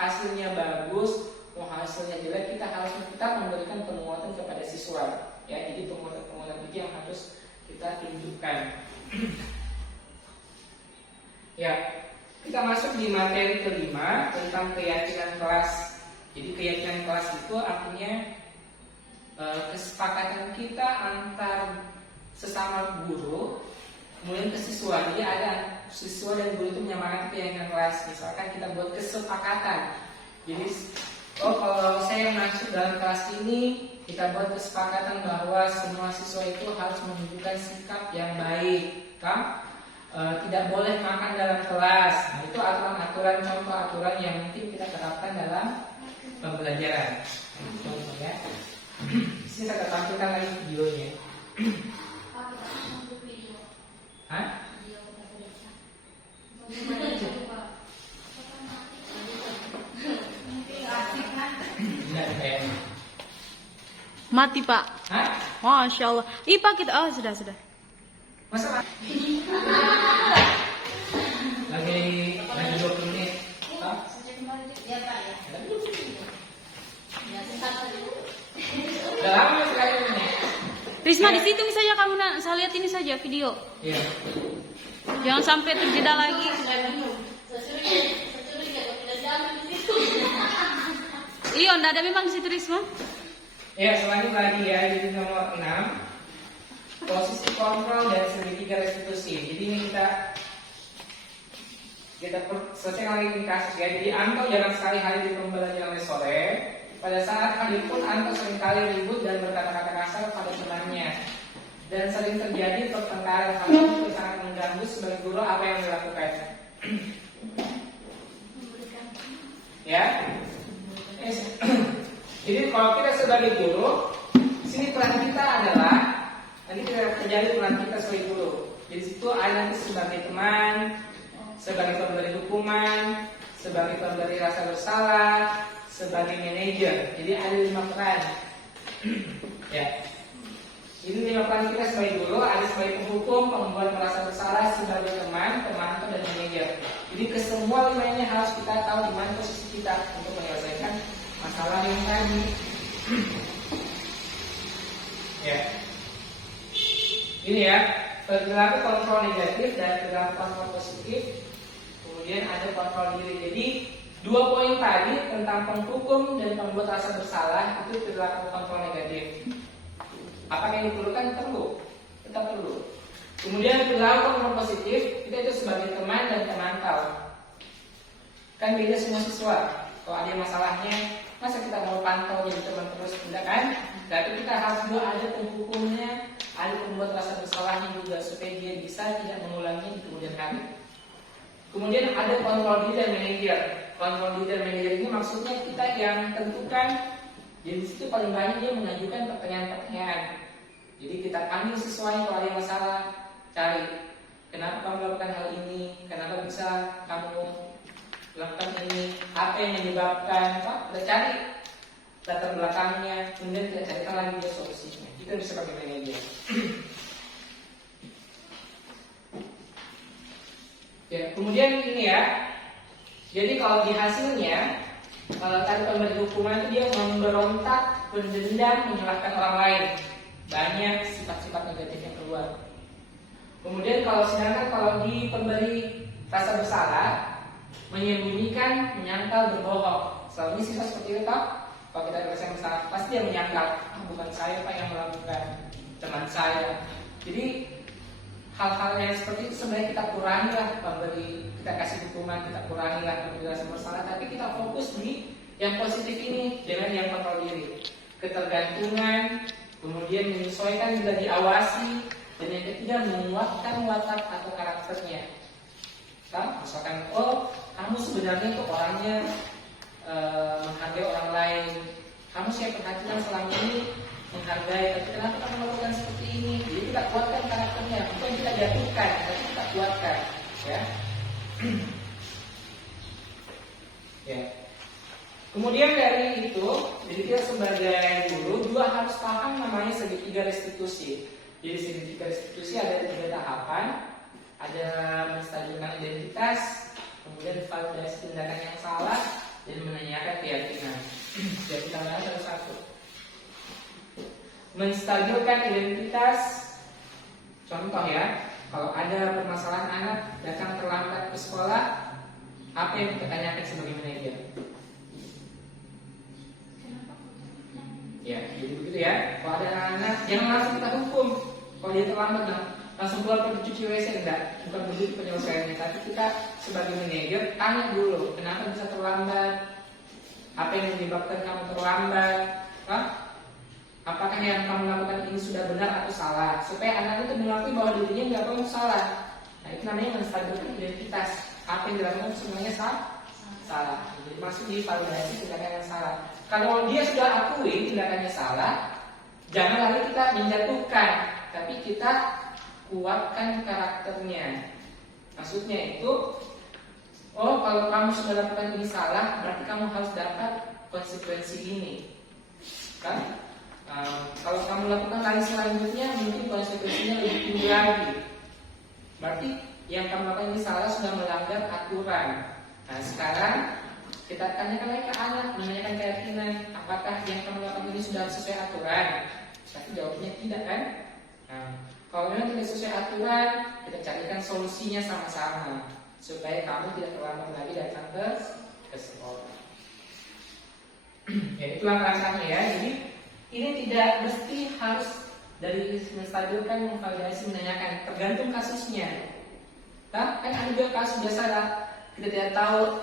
hasilnya bagus, mau hasilnya jelek, kita harus memberikan penguatan kepada siswa. Ya, jadi penguatan itu yang harus kita tunjukkan. Ya, kita masuk di materi kelima tentang keyakinan kelas. Jadi keyakinan kelas itu artinya kesepakatan kita antar sesama guru, kemudian ke siswa. Jadi ada siswa dan guru itu menyamakan kepentingan kelas. Misalkan kita buat kesepakatan. Jadi, kalau saya masuk dalam kelas ini, kita buat kesepakatan bahwa semua siswa itu harus menunjukkan sikap yang baik, kan? Tidak boleh makan dalam kelas. Nah, itu aturan-aturan, contoh aturan yang mungkin kita terapkan dalam pembelajaran. Contoh ya. Di sini saya tampilkan lagi videonya. Hah? Tidak kayak. Mati pak. Hah? Masya Allah. Ih pak kita. Oh sudah. Masa lagi 20 menit. Hah? Udah lama sekali ini. Risma di situ saja kamu saya lihat ini saja video. Iya. Jangan sampai terjeda lagi. Iya, enggak ada memang di situ Risma. Ya, selanjutnya lagi ya, jadi nomor 6 posisi kontrol dan segitiga restitusi. Jadi ini kita selesaikan lagi kasus ya. Jadi Anto jarang sekali hadir di pembelajaran sore. Pada saat hadir pun Anto seringkali ribut dan berkata-kata kasar pada temannya. Dan sering terjadi pertengkaran. Hal itu sangat mengganggu sebagai guru. Apa yang dilakukan? Ya. Jadi kalau kita sebagai guru, sini peran kita adalah nanti kita terjadi peran kita sebagai guru. Jadi situ ada nanti sebagai teman, sebagai pemberi hukuman, sebagai pemberi rasa bersalah, sebagai manajer. Jadi ada 5 peran. Ya. Jadi 5 peran kita sebagai guru, ada sebagai penghukum, pembuat merasa bersalah, sebagai teman, pemantau dan manajer. Jadi kesemua 5 ini harus kita tahu di mana posisi kita untuk menyelesaikan masalah yang tadi. Ya. Ini ya, perilaku kontrol negatif dan perilaku kontrol positif. Kemudian ada kontrol diri. Jadi 2 poin tadi tentang penghukum dan pembuat rasa bersalah itu perilaku kontrol negatif. Apakah yang diperlukan? Perlu, tetap perlu. Kemudian perilaku kontrol positif kita itu sebagai teman dan pemantau. Kan beda semua siswa. Kalau ada masalahnya, masa kita mau pantau jadi teman terus, tidak kan? Tapi kita harus juga ada penghukumnya, ada pembuat rasa bersalahnya juga supaya dia bisa tidak mengulangi di kemudian hari. Kemudian ada kontrol diri dan manajer. Kontrol diri dan manajer ini maksudnya kita yang tentukan. Jadi di situ paling banyak dia mengajukan pertanyaan-pertanyaan. Jadi kita panggil siswanya kalau ada yang masalah, cari kenapa kamu melakukan hal ini, kenapa bisa kamu lakukan ini, apa yang menyebabkan, kita cari latar belakangnya, kemudian kita carikan lagi dia solusinya. Kita bisa pakai manajer. Ya, kemudian ini ya. Jadi kalau di hasilnya, tadi pemberi hukuman itu dia memberontak, mendendam, menyalahkan orang lain. Banyak sifat-sifat negatif yang keluar. Kemudian sedangkan kalau di pemberi rasa bersalah, menyembunyikan, menyangkal, berbohong. Selalu ini sifat seperti itu toh? Kalau kita rasa bersalah, pasti dia menyangkal, bukan saya Pak yang melakukan, teman saya. Jadi hal-hal yang seperti itu sebenarnya kita kurangi lah, kita kasih hukuman, kita kurangi lah pemberi rasa bersalah, tapi kita fokus di yang positif ini dengan yang kontrol diri. Ketergantungan, kemudian menyesuaikan juga diawasi, dan yang ketiga menguatkan watak atau karakternya. Kan? Misalkan, kamu sebenarnya itu orangnya menghargai orang lain, kamu saya perhatikan selama ini menghargai, tapi kenapa kamu melakukan seperti ini? Jadi kita kuatkan karakternya, bukan kita jatuhkan, tapi kita kuatkan, ya. Ya. Kemudian dari itu, jadi kita sebagai guru juga harus paham namanya segitiga restitusi. Jadi segitiga restitusi ada 3 tahapan, ada menstabilkan identitas, kemudian validasi tindakan yang salah, dan menanyakan keyakinan. Jadi kita bahas satu-satu. Menstabilkan identitas, contoh ya, kalau ada permasalahan anak datang terlambat ke sekolah, apa yang kita tanyakan sebagai manajer? Ya, jadi begitu ya. Kalau ada anak, jangan langsung kita hukum. Kalau dia terlambat, langsung keluar pergi cuci WC, enggak, bukan begitu penyelesaiannya. Tapi kita sebagai manajer tanya dulu, kenapa bisa terlambat, apa yang menyebabkan kamu terlambat, apakah yang kamu lakukan ini sudah benar atau salah, supaya anak itu mengakui bahwa dirinya nggak perlu salah. Nah, itu namanya menstabilkan identitas. Apa yang dilakukan semuanya salah. Jadi masuk di validasi tindakan yang salah. Kalau dia sudah akui tindakannya salah, jangan lagi kita menjatuhkan, tapi kita kuatkan karakternya. Maksudnya itu, oh kalau kamu sudah lakukan ini salah, berarti kamu harus dapat konsekuensi ini, kan? Kalau kamu lakukan kali selanjutnya, mungkin konsekuensinya lebih tinggi lagi. Berarti yang kamu lakukan ini salah, sudah melanggar aturan. Nah sekarang kita tanyakan lagi ke anak, menanyakan keyakinan, apakah yang kamu lakukan ini sudah sesuai aturan? Tapi jawabnya tidak, kan? Nah, kalau memang tidak sesuai aturan, kita carikan solusinya sama-sama supaya kamu tidak terlambat lagi datang ke sekolah. Ya itu langkah-langkahnya ya. Jadi ini tidak mesti harus dari menstabilkan, memvalidasi, menanyakan, tergantung kasusnya. Kan ada juga kasus biasa lah, kita tidak tahu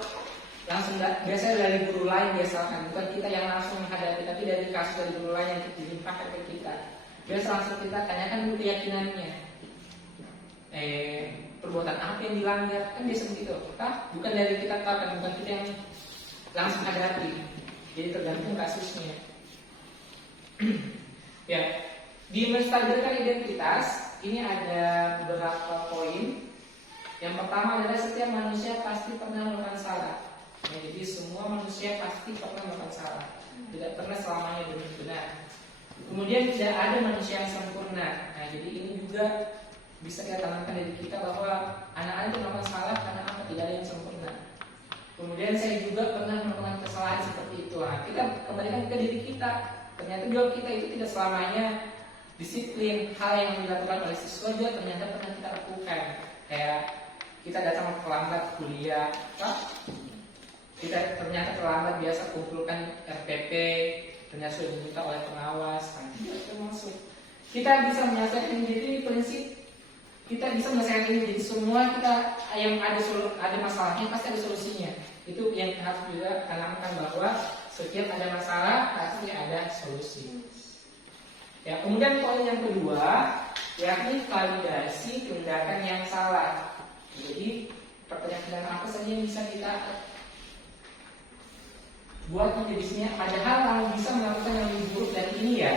langsung biasanya dari guru lain biasakan, bukan kita yang langsung menghadapi, tapi dari kasus dari guru lain yang dilimpahkan ke kita. Biasa langsung kita tanyakan dulu keyakinannya, perbuatan apa yang dilanggar, kan biasa begitu. Bukan dari kita tahu, kan bukan kita yang langsung hadapi. Jadi tergantung kasusnya. Ya, di menstabilkan identitas ini ada beberapa poin. Yang pertama adalah setiap manusia pasti pernah melakukan salah. Ya, jadi semua manusia pasti pernah melakukan salah. Tidak pernah selamanya benar. Kemudian tidak ada manusia yang sempurna. Nah, jadi ini juga bisa kita tanamkan dari kita bahwa anak-anak itu melakukan salah karena apa? Tidak ada yang sempurna. Kemudian saya juga pernah melakukan kesalahan seperti itu. Nah, kita kembalikan ke diri kita. Ternyata juga kita itu tidak selamanya disiplin. Hal yang dilakukan oleh siswa juga ternyata pernah kita lakukan. Kayak kita datang terlambat kuliah, kita ternyata terlambat biasa kumpulkan RPP, ternyata sudah diminta oleh pengawas, tidak termasuk. Kita bisa menyelesaikan diri prinsip, kita bisa menyelesaikan ini. Jadi semua kita yang ada masalahnya pasti ada solusinya. Itu yang harus juga tanamkan bahwa setiap ada masalah pasti ada solusi. Ya, kemudian poin yang kedua, yakni validasi tindakan yang salah. Jadi pertanyaan apa saja yang bisa kita buat menjadinya, padahal kamu bisa melakukan yang lebih buruk dari ini ya.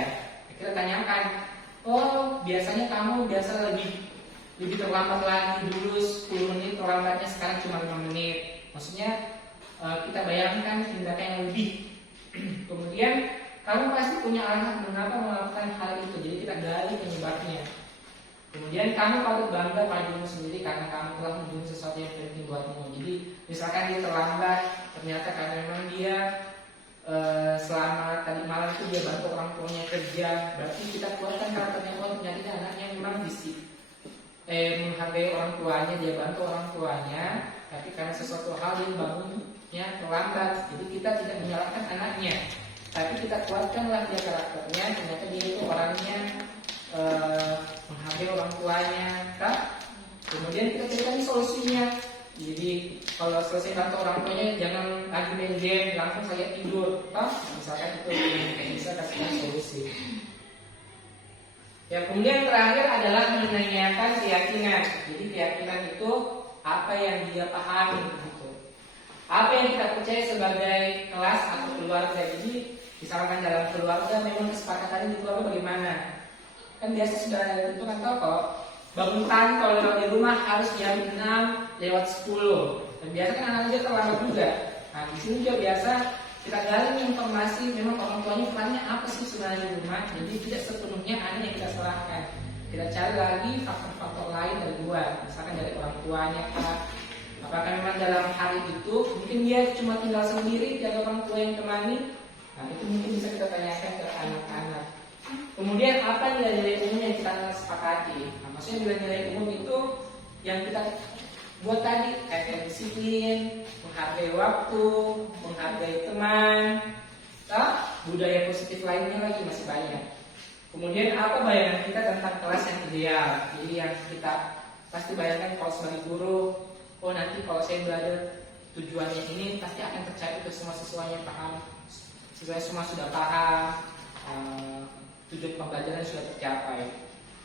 Kita tanyakan, oh biasanya kamu biasa lebih terlambat lagi, dulu 10 menit terlambatnya sekarang cuma 5 menit. Maksudnya kita bayangkan tindakan yang lebih. Kemudian kamu pasti punya alasan mengapa melakukan hal itu, jadi kita gali penyebabnya. Kemudian kamu patut bangga pada dirimu sendiri karena kamu telah menunjukkan sesuatu yang penting buatmu. Jadi misalkan dia terlambat, ternyata karena memang dia selama tadi malam itu dia bantu orang tuanya kerja, berarti kita kuatkan karakternya. Oh ternyata anaknya memang menghargai orang tuanya, dia bantu orang tuanya, tapi karena sesuatu hal dia bangunnya terlambat. Jadi kita tidak menyalahkan anaknya, tapi kita kuatkanlah dia karakternya. Ternyata dia itu orangnya menghargai orang tuanya, kan? Kemudian kita carikan solusinya. Jadi kalau selesai bantu orang tuanya jangan lagi main game, langsung saya tidur, kan? Misalkan itu yang bisa kasih solusi. Ya, kemudian terakhir adalah menanyakan keyakinan. Jadi keyakinan itu apa yang dia pahami, gitu. Apa yang kita percaya sebagai kelas atau keluarga. Jadi misalkan dalam keluarga memang kesepakatan di keluarga bagaimana? Kan biasa sudah itu kan tahu kok, bangun pagi kalau di rumah harus jam 6 lewat 10. Dan biasa kan anak-anak terlambat juga. Nah di sini juga biasa kita gali informasi memang orang tuanya perannya apa sih sebenarnya di rumah. Jadi tidak sepenuhnya anak yang kita serahkan. Kita cari lagi faktor-faktor lain dari luar, misalkan dari orang tuanya kah. Apakah memang dalam hari itu mungkin dia cuma tinggal sendiri, tidak ada orang tua yang temani. Nah itu mungkin bisa kita tanyakan ke anak-anak. Kemudian apa nilai-nilai umum yang kita sepakati? Nah, maksudnya nilai-nilai umum itu yang kita buat tadi, kayak disiplin, menghargai waktu, menghargai teman, budaya positif lainnya lagi masih banyak. Kemudian apa bayangan kita tentang kelas yang ideal? Jadi yang kita pasti bayangkan kalau sebagai guru, oh nanti kalau saya belajar tujuannya ini pasti akan tercapai ke semua siswanya paham, siswa semua sudah paham, tujuan pembelajaran sudah tercapai.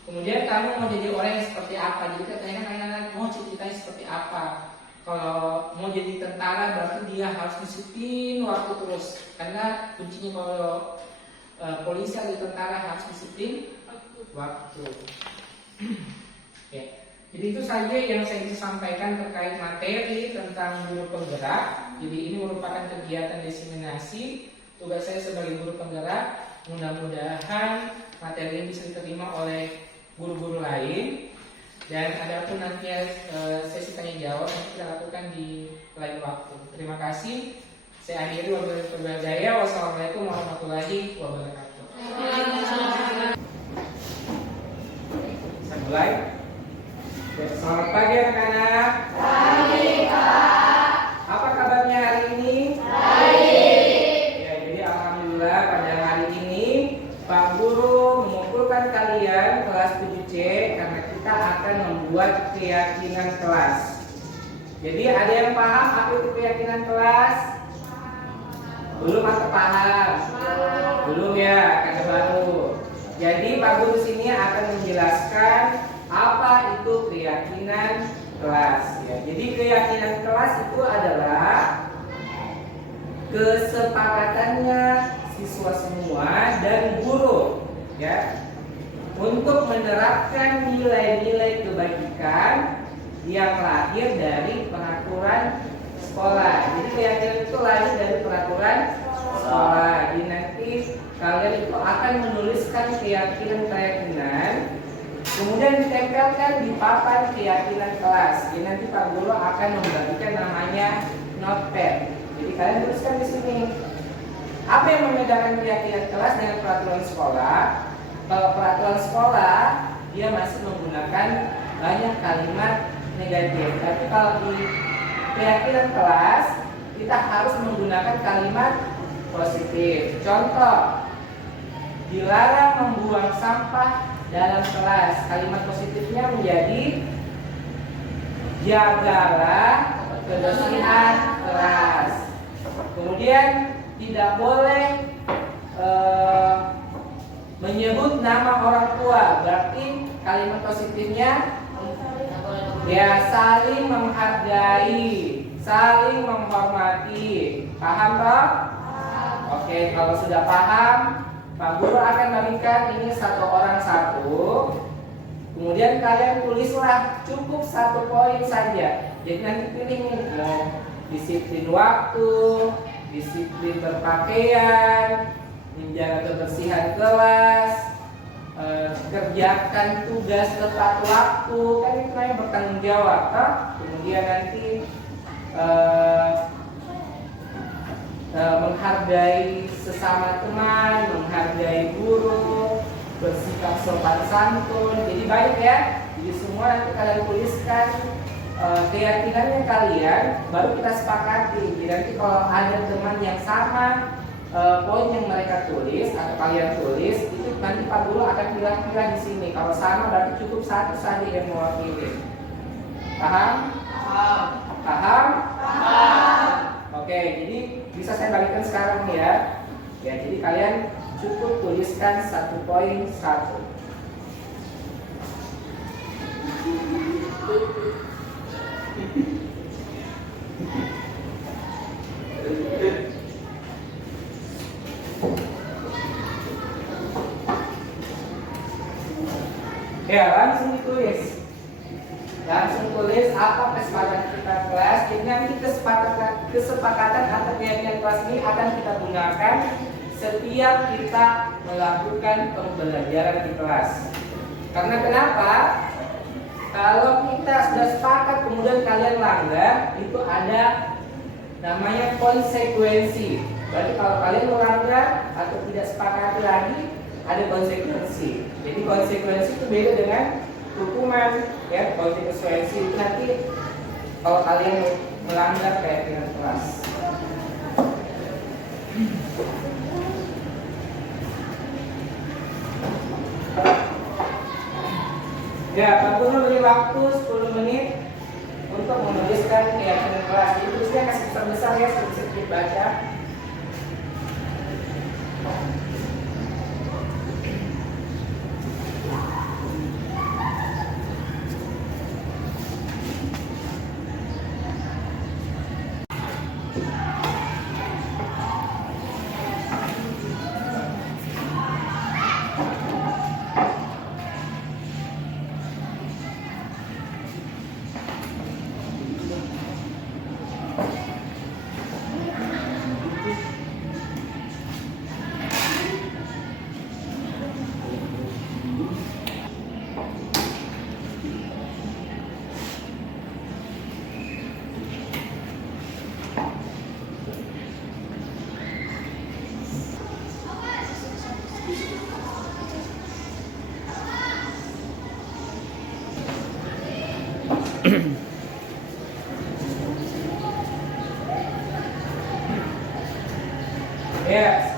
Kemudian kamu mau jadi orang yang seperti apa? Jadi katanya kan anak-anak mau cita-citanya seperti apa? Kalau mau jadi tentara berarti dia harus disiplin waktu terus, karena kuncinya kalau polisi atau tentara harus disiplin waktu. Oke. Jadi itu saja yang saya bisa sampaikan terkait materi tentang guru penggerak. Jadi ini merupakan kegiatan diseminasi. Tugas saya sebagai guru penggerak, mudah-mudahan materi ini bisa diterima oleh guru-guru lain. Dan ada pun nanti sesi tanya jawab yang kita lakukan di lain waktu. Terima kasih. Saya akhiri, wassalamualaikum warahmatullahi wabarakatuh. Saya mulai. Ya, selamat pagi anak-anak. Pagi, Kak. Apa kabarnya hari ini? Baik. Ya, jadi alhamdulillah pada hari ini Pak Guru mengumpulkan kalian kelas 7C karena kita akan membuat keyakinan kelas. Jadi ada yang paham apa itu keyakinan kelas? Belum atau paham? Belum ya, karena baru. Jadi Pak Guru sini akan menjelaskan apa itu keyakinan kelas. Ya, jadi keyakinan kelas itu adalah kesepakatannya siswa semua dan guru, ya, untuk menerapkan nilai-nilai kebaikan yang lahir dari peraturan sekolah. Jadi keyakinan itu lahir dari peraturan sekolah. Jadi nanti kalian itu akan menuliskan keyakinan, kemudian ditempelkan di papan keyakinan kelas. Jadi nanti Pak Guru akan membagikan namanya notepad. Jadi kalian tuliskan di sini. Apa yang membedakan keyakinan kelas dengan peraturan sekolah? Kalau peraturan sekolah dia masih menggunakan banyak kalimat negatif. Tapi kalau di keyakinan kelas kita harus menggunakan kalimat positif. Contoh, dilarang membuang sampah dalam kelas. Kalimat positifnya menjadi jagalah kebersihan kelas. Kemudian tidak boleh menyebut nama orang tua. Berarti kalimat positifnya ya saling menghargai, saling menghormati. Paham toh? Oke, kalau sudah paham, Pak Guru akan bagikan ini satu orang satu. Kemudian kalian tulislah cukup 1 poin saja. Jadi nanti pilih nih, mau disiplin waktu, disiplin berpakaian, menjaga kebersihan kelas, kerjakan tugas tepat waktu, kan itu namanya bertanggung jawab, toh? Kemudian nanti menghargai sesama teman, menghargai guru, bersikap sopan santun. Jadi baik ya. Jadi semua nanti kalian tuliskan keyakinannya kalian, baru kita sepakati. Jadi nanti kalau ada teman yang sama poin yang mereka tulis atau kalian tulis, itu nanti Pak Guru akan pilah-pilah di sini. Kalau sama berarti cukup satu saja yang mewakili. Paham? Paham? Paham. Oke, jadi bisa saya bagikan sekarang nih ya. Ya, jadi kalian cukup tuliskan 1 poin 1. Ya, langsung ditulis. Langsung tulis apa kesepakatan kita kelas. Jadi nanti kesepakatan atau keyakinan kelas ini akan kita gunakan setiap kita melakukan pembelajaran di kelas. Karena kenapa? Kalau kita sudah sepakat kemudian kalian langgar, itu ada namanya konsekuensi. Berarti kalau kalian melanggar atau tidak sepakati lagi, ada konsekuensi. Jadi konsekuensi itu beda dengan hukuman, ya. Konsekuensi itu nanti kalau kalian melanggar keyakinan kelas. Ya, Pak Guru beri waktu 10 menit untuk menuliskan keyakinan kelas. Jadi tulisnya kasih besar-besar ya, sedikit baca. Ya,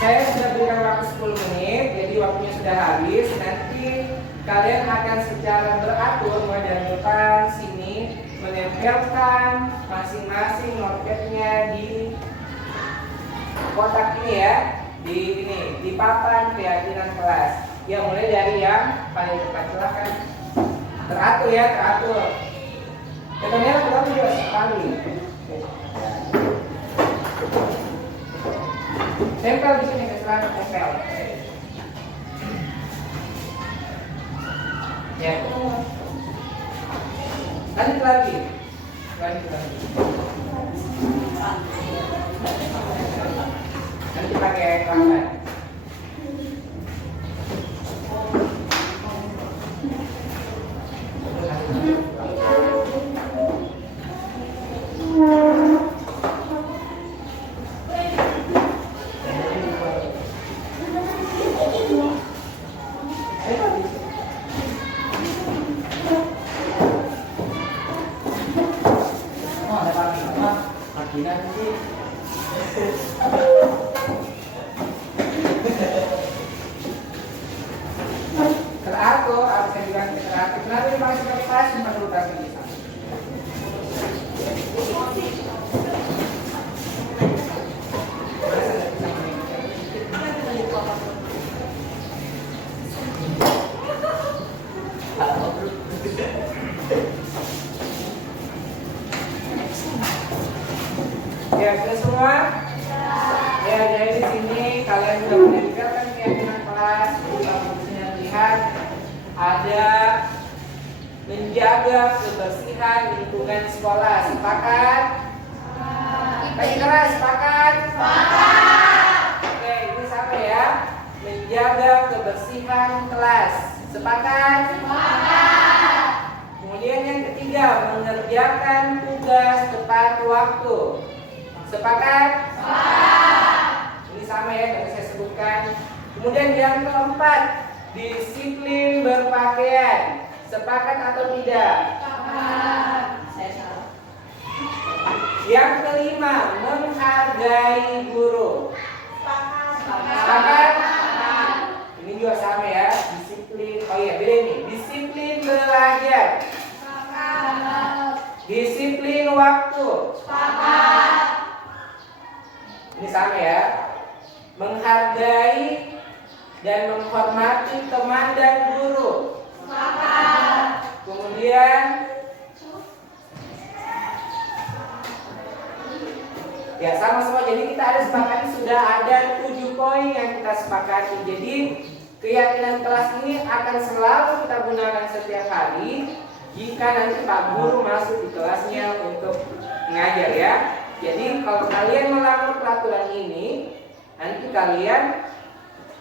saya sudah berikan waktu 10 menit, jadi waktunya sudah habis. Nanti kalian akan secara beratur mulai dari depan sini menempelkan masing-masing notetnya di kotak ini ya, di papan keyakinan kelas. Ya, mulai dari yang paling depan, silahkan teratur ya, teratur. Contohnya kurang juga sekali. Tempel di sini, silahkan tempel. Ya. Lanjut lagi. Nanti pakai lambat. Teratur, harus saya bilang teratur. Kenapa ini masih pakai kelas 40 kali bisa? Ya, sudah semua? Ya, jadi di sini kalian sudah mendengarkan keyakinan kelas. Bagusnya lihat ada menjaga kebersihan lingkungan sekolah. Sepakat? Baik keras, sepakat? Oke, ini sama ya. Menjaga kebersihan kelas. Sepakat? Kemudian yang ketiga, mengerjakan tugas tepat waktu. Sepakat? Ini sama ya, tadi saya sebutkan. Kemudian yang keempat, disiplin berpakaian. Sepakat atau tidak? Yang kelima, menghargai guru. Sepakat? Ini juga sama ya, disiplin. Oh iya, beda ini. Disiplin belajar. Disiplin waktu. Ini sama ya. Menghargai dan menghormati teman dan guru. Kemudian ya sama semua. Jadi kita ada sepakati, sudah ada 7 poin yang kita sepakati. Jadi keyakinan kelas ini akan selalu kita gunakan setiap hari jika nanti Pak Guru masuk di kelasnya untuk mengajar ya. Jadi kalau kalian melanggar peraturan ini, nanti kalian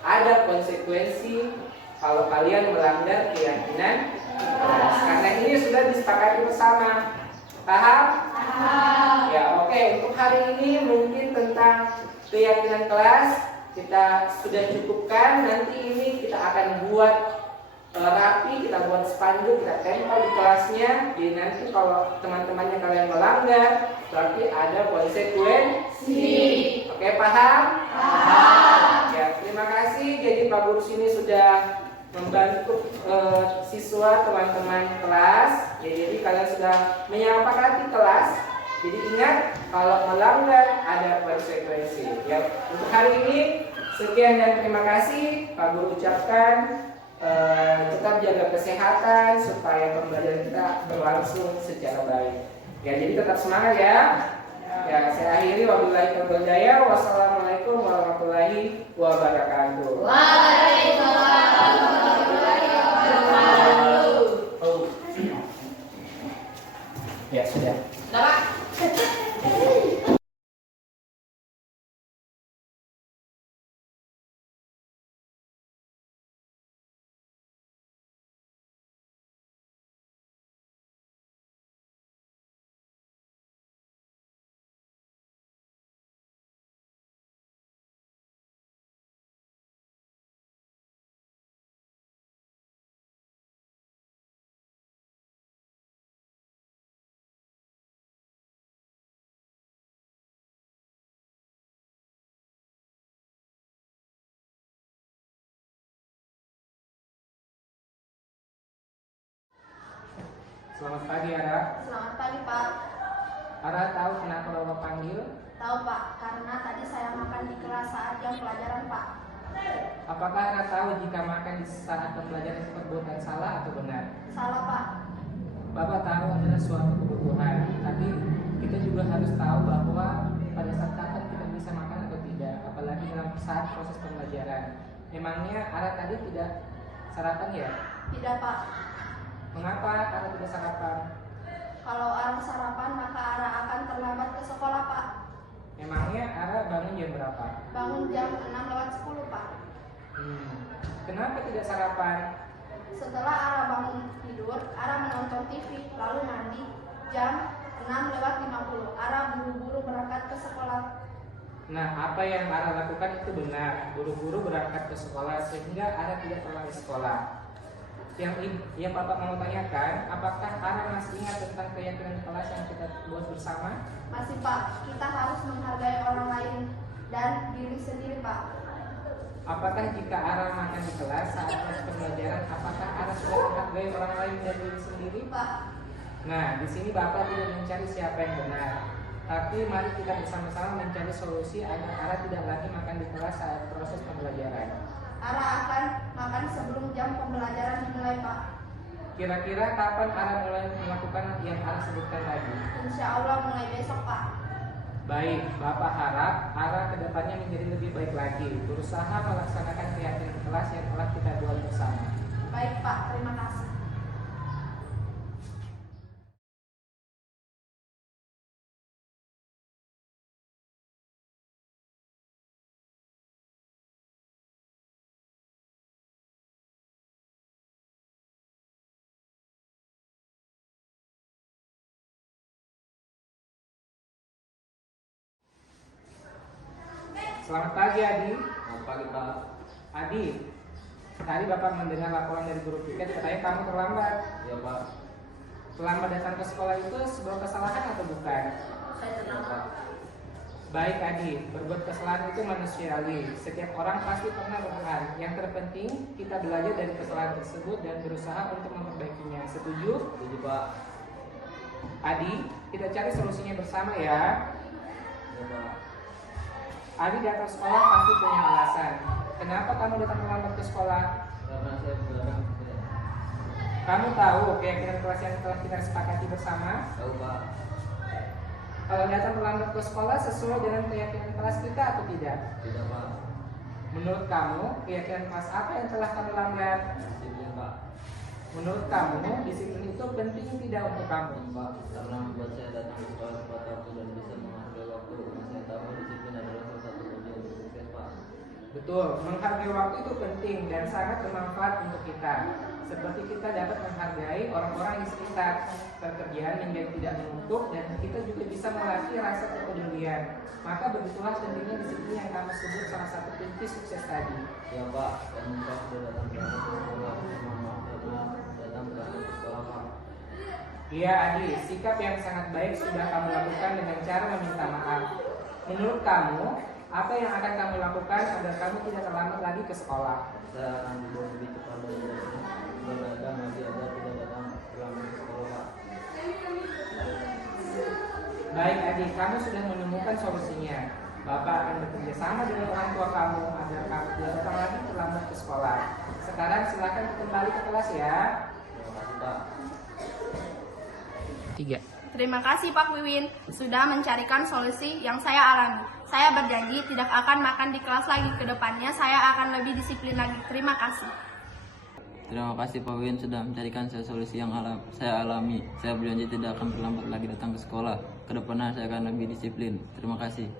ada konsekuensi kalau kalian melanggar keyakinan kelas. Karena ini sudah disepakati bersama. Paham? Ya, oke. Untuk hari ini mungkin tentang keyakinan kelas kita sudah cukupkan. Nanti ini kita akan buat rapi, kita buat spanduk, kita tempel di kelasnya. Jadi nanti kalau teman-temannya kalian melanggar, berarti ada konsekuensi. Oke, paham? Ya, terima kasih. Jadi Pak Guru sini sudah membantu siswa teman-teman kelas. Ya, jadi kalian sudah menyepakati kelas. Jadi ingat kalau melanggar ada konsekuensi. Ya, untuk hari ini sekian dan terima kasih. Pak Guru ucapkan tetap jaga kesehatan supaya pembelajaran kita berlangsung secara baik. Ya, jadi tetap semangat ya. Ya, saya akhiri wabillahi taufiq wal hidayah. Wassalamualaikum warahmatullahi wabarakatuh. Waalaikumsalam warahmatullahi wabarakatuh. Oh. Ya, sudah. Pak. Selamat pagi, Ara. Selamat pagi, Pak. Ara tahu kenapa Bapak panggil? Tahu, Pak, karena tadi saya makan di kelas saat jam pelajaran, Pak. Apakah Ara tahu jika makan di saat pembelajaran itu perbuatan salah atau benar? Salah, Pak. Bapak tahu adalah suatu kebutuhan, tapi kita juga harus tahu bahwa pada saat kapan kita bisa makan atau tidak, apalagi dalam saat proses pembelajaran. Memangnya Ara tadi tidak sarapan ya? Tidak, Pak. Mengapa Ara tidak sarapan? Kalau Ara sarapan, maka Ara akan terlambat ke sekolah, Pak. Memangnya Ara bangun jam berapa? Bangun jam 6:10, Pak. Kenapa tidak sarapan? Setelah Ara bangun tidur, Ara menonton TV, lalu mandi. Jam 6:50, Ara buru-buru berangkat ke sekolah. Nah, apa yang Ara lakukan itu benar. Buru-buru berangkat ke sekolah sehingga Ara tidak terlambat sekolah. Yang Bapak mau tanyakan, apakah Ara masih ingat tentang keyakinan kelas yang kita buat bersama? Masih, Pak. Kita harus menghargai orang lain dan diri sendiri, Pak. Apakah jika Ara makan di kelas saat proses pembelajaran, apakah Ara sudah menghargai orang lain dan diri sendiri? Pak. Nah, di sini Bapak tidak mencari siapa yang benar, tapi mari kita bersama-sama mencari solusi agar Ara tidak lagi makan di kelas saat proses pembelajaran. Ara akan makan sebelum jam pembelajaran dimulai, Pak. Kira-kira kapan Ara mulai melakukan yang Ara sebutkan tadi? Insya Allah mulai besok, Pak. Baik, Bapak harap Ara kedepannya menjadi lebih baik lagi, berusaha melaksanakan keyakinan kelas yang telah kita buat bersama. Baik, Pak. Terima kasih. Selamat pagi, Adi. Selamat pagi, Pak. Adi, tadi Bapak mendengar laporan dari guru piket, katanya kamu terlambat. Ya, Pak. Terlambat datang ke sekolah itu sebuah kesalahan atau bukan? Saya terlambat. Baik, Adi, berbuat kesalahan itu manusiawi. Setiap orang pasti pernah berkesalahan. Yang terpenting kita belajar dari kesalahan tersebut dan berusaha untuk memperbaikinya. Setuju? Setuju, Pak. Adi, kita cari solusinya bersama ya. Ya, Pak. Adi datang sekolah pasti punya alasan. Kenapa kamu datang terlambat ke sekolah? Karena saya begadang. Kamu tahu keyakinan kelas yang telah kita sepakati bersama? Tahu, Pak. Kalau datang terlambat ke sekolah sesuai dengan keyakinan kelas kita atau tidak? Tidak, Pak. Menurut kamu, keyakinan kelas apa yang telah kamu langgar? Disiplin, Pak. Menurut kamu, disiplin itu penting tidak untuk kamu? Pak, karena membuat saya datang ke sekolah tepat waktu dan bisa menghargai waktu. Karena saya tahu disiplin adalah salah satu kunci untuk sukses, Pak. Betul, menghargai waktu itu penting dan sangat bermanfaat untuk kita. Seperti kita dapat menghargai orang-orang di sekitar, pekerjaan menjadi tidak menumpuk, dan kita juga bisa melatih rasa kepedulian. Maka begitulah pentingnya disiplin yang kamu sebut salah satu kunci sukses tadi. Ya, Pak. Dan Pak sudah datang berangkat ke sekolah. Mohon maaf karena datang berangkat ke sekolah, Pak. Iya, Adi, sikap yang sangat baik sudah kamu lakukan dengan cara meminta maaf. Menurut kamu, Apa yang akan kamu lakukan agar kamu tidak terlambat lagi ke sekolah? Saya akan tidur lebih cepat dari begadang lagi agar tidak datang terlambat ke sekolah, Pak. Baik adik, kamu sudah menemukan solusinya. Bapak akan bekerja sama dengan orang tua kamu agar kamu tidak datang lagi terlambat ke sekolah. Sekarang silakan kembali ke kelas ya. Terima kasih, Pak. 3. Terima kasih Pak Wiwin sudah mencarikan solusi yang saya alami. Saya berjanji tidak akan makan di kelas lagi. Kedepannya saya akan lebih disiplin lagi. Terima kasih. Terima kasih Pak Win sudah mencarikan saya solusi yang saya alami. Saya berjanji tidak akan terlambat lagi datang ke sekolah. Kedepannya saya akan lebih disiplin. Terima kasih.